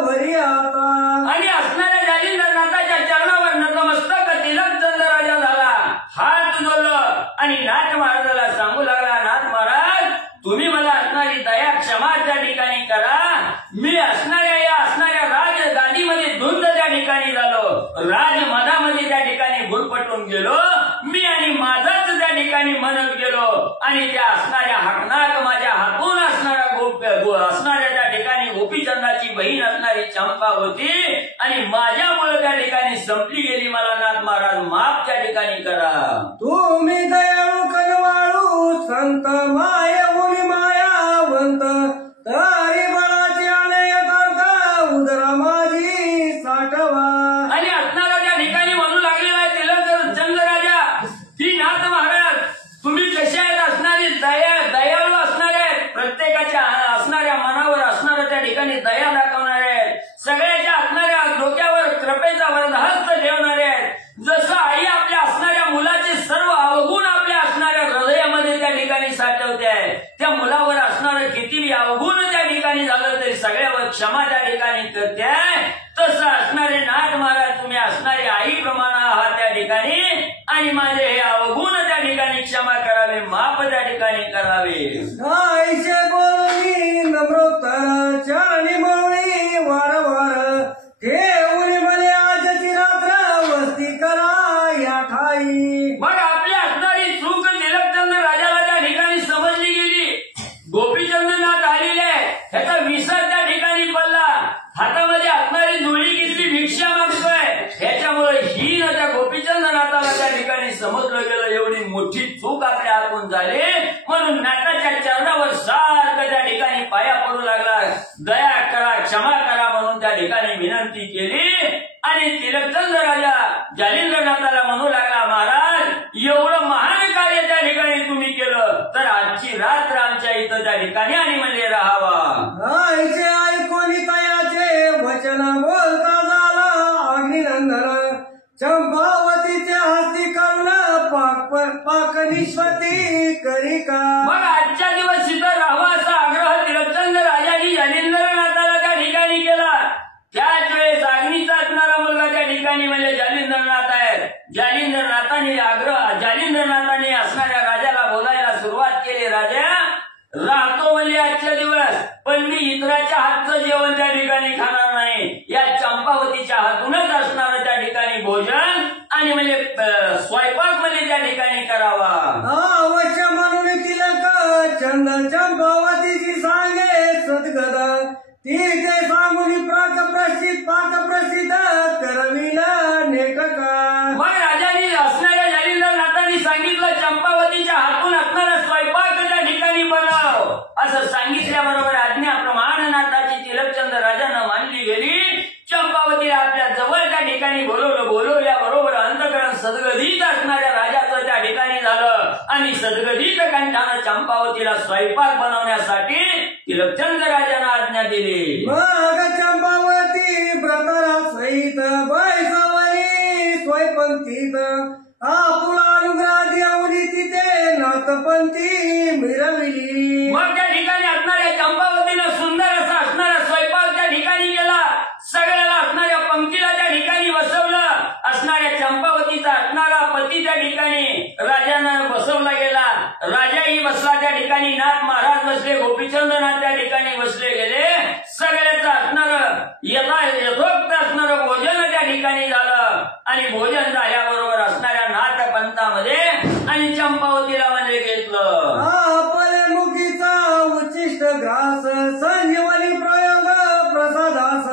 वरी आता. आणि असणाऱ्या जालिंदरनाथाच्या चरणावर नतमस्तक तिलकचंद राजा झाला. हात जोडलं आणि नाथ महाराजाला सांगू लागला, नाथ महाराज तुम्ही मला असणारी दया क्षमा त्या ठिकाणी करा. मी असणाऱ्या या असणाऱ्या राज गादीमध्ये धुंद त्या ठिकाणी झालो, राजमदामध्ये त्या ठिकाणी भुरपटून गेलो मी आणि माझाच त्या ठिकाणी म्हणत गेलो आणि त्या असणाऱ्या हकनाक माझ्या हातून असणाऱ्या असणाऱ्या त्या ठिकाणी गोपीचंदाची बहीण असणारी चंपा होती आणि माझ्यामुळे त्या ठिकाणी संपली गेली. मला नाथ महाराज माफ त्या ठिकाणी करा. तुम्ही दयाळू कनवाळू संत माय मुनी मायावंत तरी बळाचे अनय करता उदरा माझी साठवा. आणि असणारा त्या ठिकाणी म्हणू लागलेला आहे तिलकचंद राजा की नाथ महाराज तुम्ही कशा आहेत असणारी दयाळू असणारे आहेत, प्रत्येकाच्या असणाऱ्या मनावर असणाऱ्या त्या ठिकाणी दया दाखवणारे आहेत, सगळ्याच्या असणाऱ्या डोक्यावर कृपेचा वरदहस्त ठेवणारे आहेत. जसं आई आपल्या असणाऱ्या मुलाचे सर्व अवगुण आपल्या असणाऱ्या हृदयामध्ये त्या ठिकाणी साठवते आहे, त्या मुलावर असणारं कितीही अवगुण त्या ठिकाणी झालं तरी सगळ्यावर क्षमा त्या ठिकाणी करते आहे, तसं असणारे नाथ महाराज तुम्ही असणारी आईप्रमाणे आहात त्या ठिकाणी आणि माझे हे अवगुण त्या ठिकाणी क्षमा करावे, माफ त्या ठिकाणी करावे. आईचे बोलणी नम्रोत्तर चरणी बोलणी वारंवार ठेवली म्हणे आजची रात्र वस्ती करा या ठाई. मग आपली असणारी चूक तिलकचंद राजाला त्या ठिकाणी समजली गेली. गोपीचंदनाथ आलेले ह्याचा विसर त्या ठिकाणी पडला, हातामध्ये असणारी जुळी घेतली भिक्षा मागतोय, ह्याच्यामुळे ही न त्या गोपीचंदनाथाला त्या ठिकाणी समजलं गेलं एवढी मोठी चूक आपल्या हातून झाली. म्हणून नाथाच्या चरणावर सारखं त्या ठिकाणी पाया पडू लागला, दया करा क्षमा करा म्हणून त्या ठिकाणी विनंती केली. आणि तिलकचंद राजा जालिंदरनाथाला म्हणू लागला, महाराज एवढं महान कार्य त्या ठिकाणी तुम्ही केलं तर आजची रात्र आमच्या इथं त्या ठिकाणी आणि म्हणजे राहावा. आईचे ऐकोनी तयाचे वचन बोलता झाला अग्निनंदन चंपावतीचे हस्ती करून पाक निष्पत्ती करी का. मग आजच्या दिवस इथं राहावा असा आग्रह तिलकचंद राजांनी जालिंदरनाथाला त्या ठिकाणी केला. त्याच वेळेस अग्नीचा असणारा मुलगा त्या ठिकाणी म्हणजे जालिंदरनाथ आहे. जालिंदरनाथाने असणाऱ्या राजाला बोलायला सुरुवात केली, राजा राहतो म्हणजे आजच्या दिवस पण मी इतराच्या हातचं जेवण त्या ठिकाणी खाणार नाही, या चंपावतीच्या हातूनच असणारं त्या ठिकाणी भोजन आणि म्हणजे स्वयंपाक मध्ये त्या ठिकाणी करावा. अवश्य म्हणून तिलक चंद चंपावतीची सांगे सद्गदा तिथे सांगून पाक प्रसिद्ध करविला नेटका. मग राजाने असणाऱ्या जालिंदरनाथांनी सांगितलं चंपावतीच्या हातून असणारा स्वयंपाक त्या ठिकाणी बनव असं सांगितल्याबरोबर आज्ञाप्रमाणे नाथाची तिलकचंद राजानं मानली गेली. चंपावतीला आपल्या जवळ त्या ठिकाणी बोलवल्याबरोबर अंतकरण सद्गदित असणाऱ्या राजाचं त्या ठिकाणी झालं आणि सद्गदित कंठानं चंपावतीला स्वयंपाक बनवण्यासाठी तिलकचंद राजानं आज्ञा दिली. मग चंपावती व्रताला सहित बैसवली स्वयंपंथीत आपुला अनुग्रह देवली तिथे नाथपंथी मिरविली. मग त्या ठिकाणी असणाऱ्या चंपावतीनं सुंदर असं असणारा मैनावती त्या ठिकाणी राजानं बसवला गेला. राजाही बसला त्या ठिकाणी, नाथ महाराज बसले, गोपीचंद्रनाथ त्या ठिकाणी बसले गेले. सगळ्याचं असणारं यथोक्त असणारं भोजन त्या ठिकाणी झालं आणि भोजन झाल्याबरोबर असणाऱ्या नाथ पंथामध्ये आणि चंपावतीला म्हणजे घेतलं. मुखीचा उच्चिष्ट ग्रास संजीवनी प्रयोग प्रसादास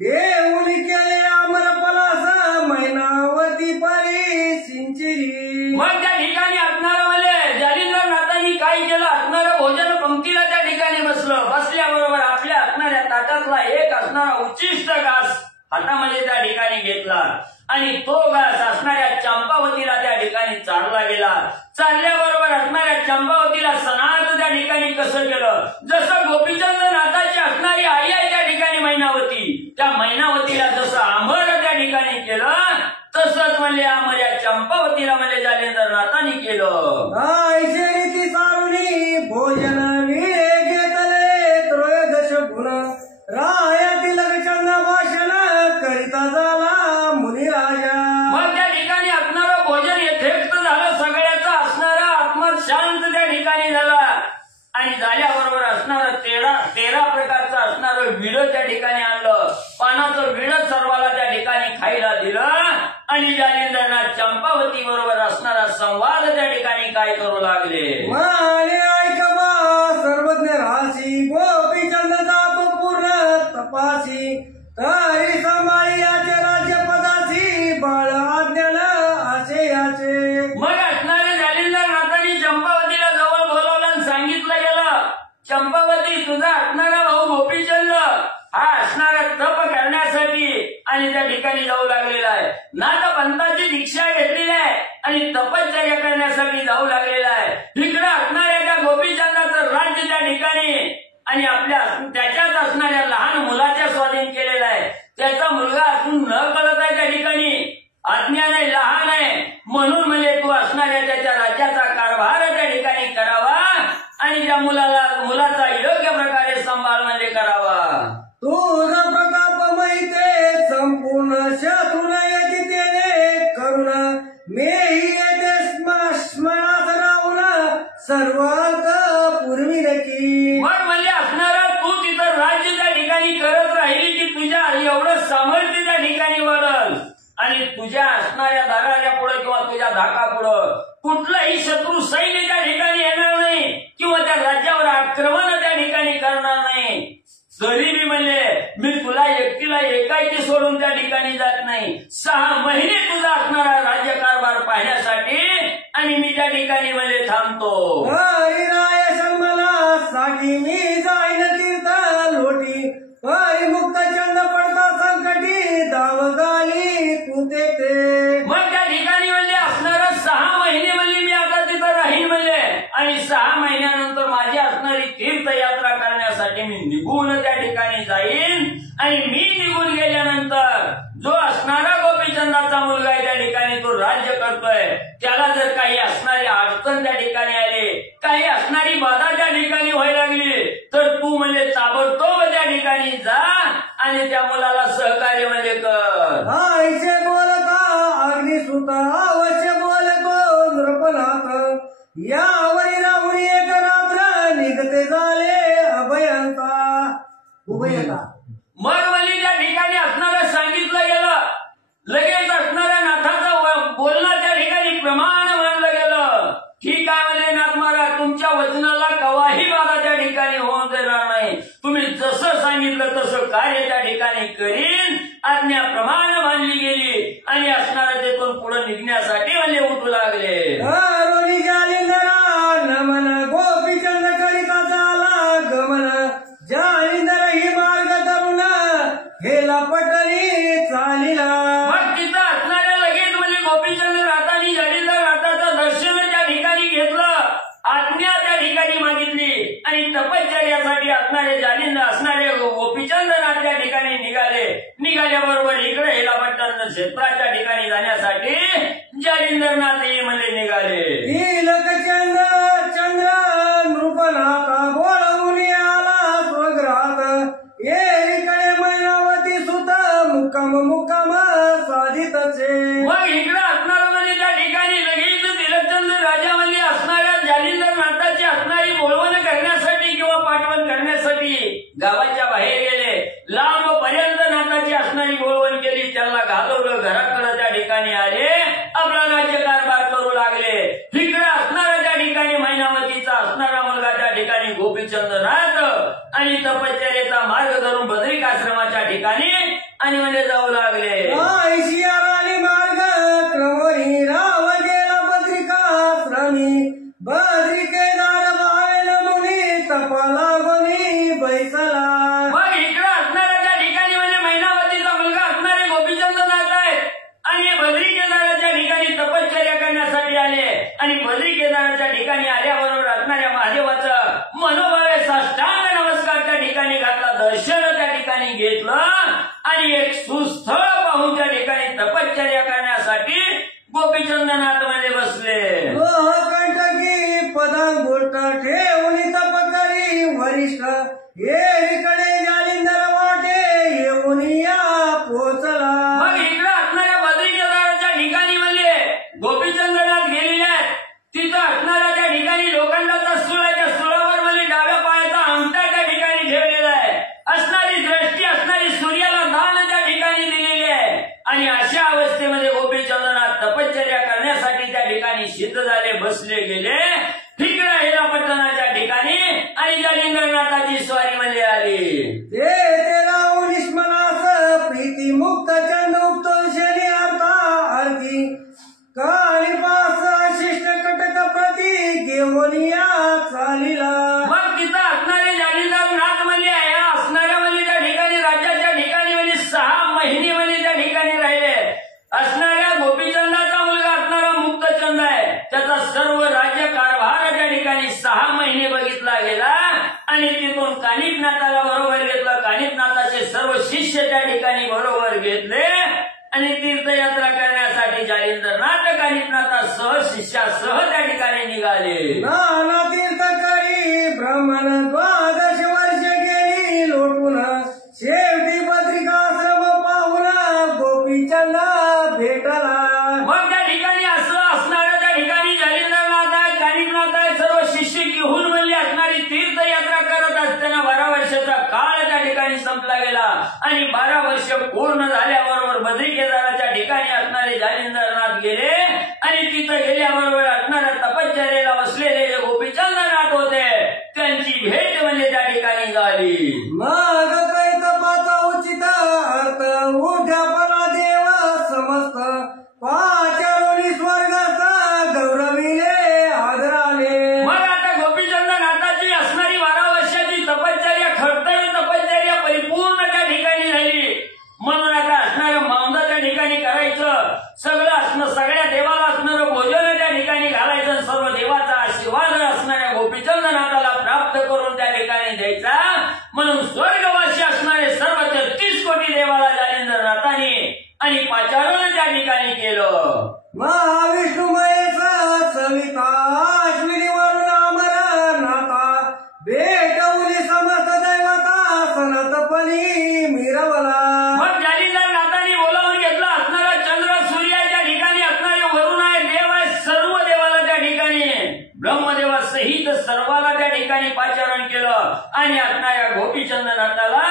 देऊन केले अमर पलास मैनावती परी सिंचिरी. मग त्या ठिकाणी असणारं म्हणजे जालिंद्रनाथांनी काय केलं, असणारं भोजन पंक्तीला त्या ठिकाणी बसलं. बसल्याबरोबर आपल्या असणाऱ्या ताटातला एक असणारा उच्चिष्ट घास हातामध्ये त्या ठिकाणी घेतला आणि तो घास असणाऱ्या चंपावतीला त्या ठिकाणी चालला गेला. चालल्याबरोबर असणाऱ्या चंपावतीला सणार्थ त्या ठिकाणी कसं केलं, जसं गोपीचंद्रनाथाची असणारी आई आहे त्या ठिकाणी मैनावती, त्या मैनावतीला जसं आंबर त्या ठिकाणी केलं तसंच म्हणजे आंबर या चंपावतीला म्हणजे जालिंद्रनाथांनी केलं. रीती सारुणी भोजन विळे घेतले त्रयोदश गुण रायातील चंद भाषण करिता झाला मुनिराजा. मग त्या ठिकाणी असणारं भोजन यथेष्ट झालं, सगळ्याचं असणारं आत्मत शांत त्या ठिकाणी झाला आणि झाल्याबरोबर असणारं तेरा प्रकारचं असणारं विड त्या ठिकाणी आणलं. पानाचं विड सर्वाला त्या ठिकाणी खायला दिलं आणि जालिंद्रनाथ चंपावती बरोबर असणारा संवाद त्या ठिकाणी काय करू लागले. सर्वज्ञ राशी गोपीचंद जातो पूर्ण तपासी तरी समाई याचे राज्यपदाची बाळ आज्ञान असे याचे. मग असणारे जालिंद्रनाथांनी चंपावतीला जवळ बोलावलं आणि सांगितलं गेलं, चंपावती तुझा असणारा भाऊ गोपीचंद हा असणारा तप करण्यासाठी आणि त्या ठिकाणी जाऊ लागलेला आहे. नाथ पंथाची दीक्षा घेतलेली आहे आणि तपश्चर्या करण्यासाठी जाऊ लागलेला आहे. इकडे असणाऱ्या त्या गोपीचंदाचं राज्य त्या ठिकाणी आणि आपल्या त्याच्यात असणाऱ्या लहान मुलाच्या स्वाधीन केलेला आहे. त्याचा मुलगा असून न कळत आहे त्या ठिकाणी, अज्ञान आहे, लहान आहे, म्हणून म्हणजे तू असणाऱ्या त्याच्या राज्याचा कारभार त्या ठिकाणी करावा आणि त्या मुलाचा योग्य प्रकारे सांभाळ म्हणजे करावा. तुझा प्रताप माहिते संपूर्ण शत्रुन येते तेने करुण मेही येते स्मरणात राहून सर्व पूर्वी नक्की. मग म्हणजे असणारा तू तिथं राज्य त्या ठिकाणी करत राहिली की तुझ्या एवढं सामर्थ्य त्या ठिकाणी वाढल आणि तुझ्या असणाऱ्या दराऱ्या पुढे किंवा तुझ्या धाकापुढं कुठलाही शत्रू सैन्य त्या ठिकाणी येणार नाही किंवा त्या राज्यावर आक्रमण त्या ठिकाणी करणार नाही. तरी मी म्हणले मी तुला एकटीला एकाएकी सोडून त्या ठिकाणी जात नाही. 6 महिने तुझा असणारा राज्यकारभार पाहण्यासाठी आणि मी त्या ठिकाणी म्हणजे थांबतो. साठी मी जाईन तीर्थ लोटी परिमुक्त चंद पडता संकटी दाव गाली तू ते. मग त्या ठिकाणी म्हणजे असणारा 6 महिने म्हणजे मी आता तिथं राहीन म्हणजे आणि 6 महिन्यानंतर माझी असणारी तीर्थयात्रा करण्यासाठी मी निघून त्या ठिकाणी जाईन आणि मी निघून गेल्यानंतर जो असणारा गोपीचंदाचा मुलगा आहे त्या ठिकाणी तो राज्य करतोय, त्याला जर काही असणारी अडचण त्या ठिकाणी आली, काही असणारी बाधा त्या ठिकाणी व्हायला लागली तर तू म्हणजे ताबडतोब त्या ठिकाणी जा आणि त्या मुलाला सहकार्य म्हणजे कर. आईचे बोलता अग्निसुत अवश्य बोलतो नृपनाथ यावरी राहुरी एक रात्र निघते झाले उभयता. मग म्हणजे त्या ठिकाणी असणारं सांगितलं गेलं, लगेच असणाऱ्या नाथाचं बोलणं त्या ठिकाणी प्रमाण मानलं गेलं. ठीक आहे म्हणजे नाथ महाराज तुमच्या वचनाला कवाही बाधा त्या ठिकाणी होऊन देणार नाही. तुम्ही जसं सांगितलं तसं कार्य त्या ठिकाणी करीन. आज्ञा प्रमाण मानली गेली आणि असणारं तेथून पुढे निघण्यासाठी म्हणजे उठू लागले. नमन गोपीचंद करिता झाला गमन जालिंदर ही मार्ग तरुण गेला पटरी चालिला. मग तिथं असणाऱ्या लगेच म्हणजे गोपीचंद नाथांनी जालिंदर नाथाचं दर्शन त्या ठिकाणी घेतलं, आज्ञा त्या ठिकाणी मागितली आणि तपश्चर्यासाठी असणारे जालिंदर असणारे गोपीचंद नाथ त्या ठिकाणी निघाल्याबरोबर इकडे हेलापट्टण क्षेत्राच्या ठिकाणी जाण्यासाठी जालिंदरनाथ हे म्हणजे निघाले. चंद्र नृपनाथा बोळवून आला स्वग्रात येरीकडे मैनावती सुत मुक्काम साधितचे. मग इकडे असणार म्हणजे त्या ठिकाणी गावाच्या बाहेर गेले, लांब पर्यंत नाथाची असणारी बोलवण केली, त्याला घालवलं, घराकडे त्या ठिकाणी आले, आपला राज्य कारभार करू लागले. इकडे असणारा त्या ठिकाणी मैनावतीचा असणारा मुलगा त्या ठिकाणी गोपीचंद्रनाथ आणि तपश्चर्याचा मार्ग धरून बद्रिक आश्रमाच्या ठिकाणी आणि मध्ये जाऊ लागले. शियाराणी मार्ग क्रमणी राव गेला बद्रिकाश्रमी, बद्रिकेदार भावेल मुनी तपाला गोनी बैसला. मग इकडे असणाऱ्या त्या ठिकाणी म्हणजे मैनावतीचा मुलगा असणारे गोपीचंद्रनाथ आहेत आणि बद्रिकेदाराच्या ठिकाणी तपश्चर्या करण्यासाठी आले आणि बद्रिकेदाराच्या ठिकाणी आल्याबरोबर असणाऱ्या महादेवाचं मनोभावे साष्टांग नमस्कार त्या ठिकाणी घातला, दर्शन त्या ठिकाणी घेतलं आणि एक सुस्थळ पाहून त्या ठिकाणी तपश्चर्या करण्यासाठी गोपीचंद्रनाथ मध्ये बसले. कंटकी पदांगुष्ट ठेवली तपकरी वरिष्ठ येरीकडे जालिंदर वाटे येऊन या पोचला. मग इकडे असणाऱ्या बद्रिकेदाराच्या ठिकाणी म्हणजे गोपीचंद्रनाथ गेलेले आहेत. तिथं असणाऱ्या त्या ठिकाणी लोखंडाचा सूळ आहे, त्या सुळावर म्हणजे डाव्या पायाचा अंगठा त्या ठिकाणी ठेवलेला आहे. असणारी दृष्टी असणारी सूर्याला दान त्या ठिकाणी दिलेली आहे आणि अशा अवस्थेमध्ये गोपीचंद्रनाथ तपश्चर्या करण्यासाठी त्या ठिकाणी सिद्ध झाले, बसले गेले. तिकडे हेलापट्टणाच्या ठिकाणी आणि जालिंदरनाथाची स्वारी मध्ये आली. ते राहून निष्मनास प्रीती मुक्त चंद उक्त शनी अर्था अर्थी कालिपास शिष्ट कटक प्रती घेऊन या चालिला. मग तिथं असणारे जालिंदरनाथ म्हणजे असणाऱ्या म्हणजे त्या ठिकाणी राज्याच्या ठिकाणी म्हणजे 6 महिने म्हणजे त्या ठिकाणी राहिले. असणाऱ्या गोपीचंदाचा मुलगा असणारा मुक्तचंद आहे, त्याचा सर्व राज्य कारभार त्या ठिकाणी 6 महिने बघितला गेला आणि तिथून कानिफनाथाला बरोबर घेतलं. कानिफनाथाचे सर्व शिष्य त्या ठिकाणी बरोबर घेतले आणि तीर्थयात्रा करण्यासाठी जालिंदरनाथ कानिफनाथासह शिष्यासह त्या ठिकाणी निघाले. नाना तीर्थ करी ब्राह्मण 12 वर्ष गेली लोटून, शेवटी बद्रिकाश्रम पाहून गोपीचंद भेटला. मग त्या ठिकाणी असं असणाऱ्या त्या ठिकाणी जालिंदरनाथ आहे, कानिफनाथ आहे, सर्व शिष्य घेऊन म्हणजे असणारी तीर्थयात्रा करत असताना 12 वर्षाचा काळ त्या ठिकाणी संपला गेला आणि 12 वर्ष पूर्ण झाल्याबरोबर बद्रिकेदाराच्या ठिकाणी असणारे जालिंदरनाथ गेले आणि तिथं गेल्याबरोबर असणाऱ्या तपश्चर्येला बसलेले जे गोपीचंद्रनाथ होते त्यांची भेट म्हणजे त्या ठिकाणी झाली. मग काही तपाचा उचित अर्थ उठ्या पला देव समस्त पाचारोनी स्वर्गस्थ गौरविले आदराने. मग आता गोपीचंद्रनाथाची असणारी 12 वर्षाची तपश्चर्या खडतर तपश्चर्या परिपूर्ण त्या ठिकाणी झाली. म्हणून आता असणारं मावंद त्या ठिकाणी करायचं, सगळं असणं सगळ्या देवाला असणारं भोजन त्या ठिकाणी घालायचं, सर्व देवाचा आशीर्वाद असणाऱ्या गोपीचंद्रनाथाला प्राप्त करून त्या ठिकाणी द्यायचा. म्हणून स्वर्गवासी असणारे सर्व 33 कोटी देवाला जालिंदरनाथाने आणि पाचारण त्या ठिकाणी केलं. महाविष्णू महेश सविता अश्विनी वरुण अमर नाथा भेटवली समस्त दैवता सनतपणी मिरवला. मग जालिंदरनाथाने बोलावून घेतला. असणारा चंद्र सूर्य त्या ठिकाणी असणारे वरुण आहे, देव आहे, सर्व देवाला त्या ठिकाणी ब्रह्मदेवासहित सर्वाला त्या ठिकाणी पाचारण केलं आणि असणाऱ्या गोपीचंद्रनाथाला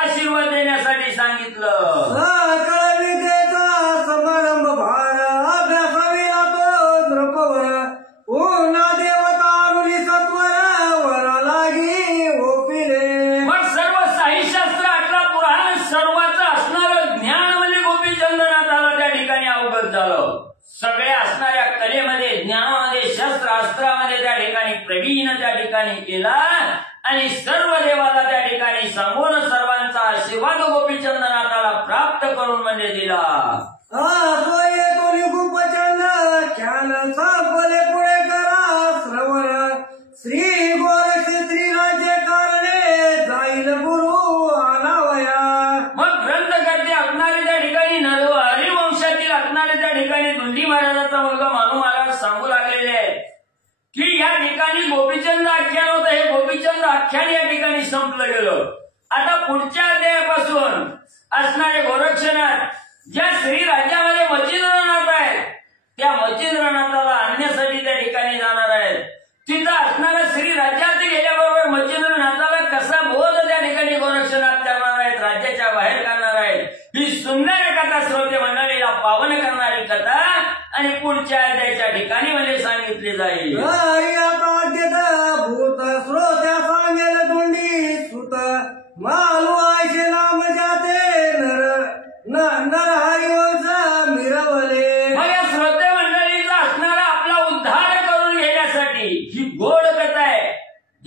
आशीर्वाद देण्यासाठी सांगितलं. सकळ विद्येचा समारंभ भार अभ्यासाविला तो नृपवर, पूर्ण देवता अनुनी सत्वर वरा लागी ओपिले. मग सर्व साहिशास्त्र 18 पुराण सर्वांचं असणारं ज्ञान म्हणजे गोपीचंद्रनाथाला त्या ठिकाणी अवगत झालं. सगळ्या असणाऱ्या कलेमध्ये, ज्ञानामध्ये, शस्त्रास्त्रामध्ये त्या ठिकाणी प्रवीण त्या ठिकाणी केला आणि सर्व देवाला त्या ठिकाणी सांगून सर्वांचा आशीर्वाद गोपीचंद्रनाथाला प्राप्त करून म्हणजे दिला. सोये तोनी गोपचंद ख्यान सापले पुढे करा श्रवण, श्री गोरक्ष श्री राज्य कारणे जाईल गुरु आलावया. मग ग्रंथकर्ते असणारे त्या ठिकाणी नरहरी वंशातील असणारे त्या ठिकाणी धुंडी महाराजाचा मुलगा मानू महाराज सांगू लागलेले आहेत की या ठिकाणी गोपीचंद आख्यान होतं. हे गोपीचंद आख्यान या ठिकाणी संपलं गेलं. आता पुढच्या अध्यायापासून असणारे गोरक्षनाथ ज्या श्री राज्यामध्ये मच्छिंद्रनाथ आहेत त्या मच्छिंद्रनाथाला आणण्यासाठी त्या ठिकाणी जाणार आहेत. तिथं असणाऱ्या श्री राज्यात गेल्याबरोबर मच्छिंद्रनाथाला कसा बोध त्या ठिकाणी सुंदर कथा श्रोते मंडळीला पावन करणारी कथा आणि पुढच्या अध्यायाच्या ठिकाणी म्हणजे सांगितली जाईल. हरी आता अद्यत भूत श्रोत्या सांगेल तोंडी सुत मालू आयशे नाम जाते नर हरिवंश मिरवले. मग या श्रोते मंडळीचा असणारा आपला उद्धार करून घेण्यासाठी ही गोड कथा आहे.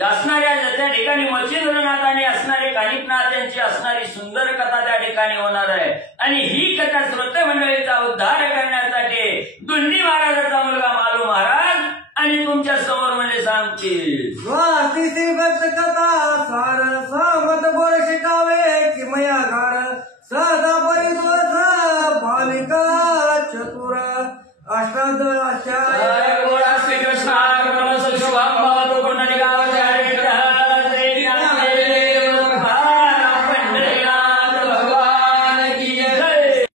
असणाऱ्या त्या ठिकाणी मच्छिंद्रनाथाने असणारे कानिपनाथ यांची असणारी सुंदर कथा त्या ठिकाणी होणार आहे. आणि ही कथा श्रोते मंडळीचा उद्धार करण्यासाठी दुंडी महाराजाचा मुलगा मालू महाराज आणि तुमच्या समोर म्हणजे सांगतील. स्वास्ती भक्त कथा सार सामत बोर शिकावे किमया घार सदा परिदोष भाविका चतुर अष्टादशाया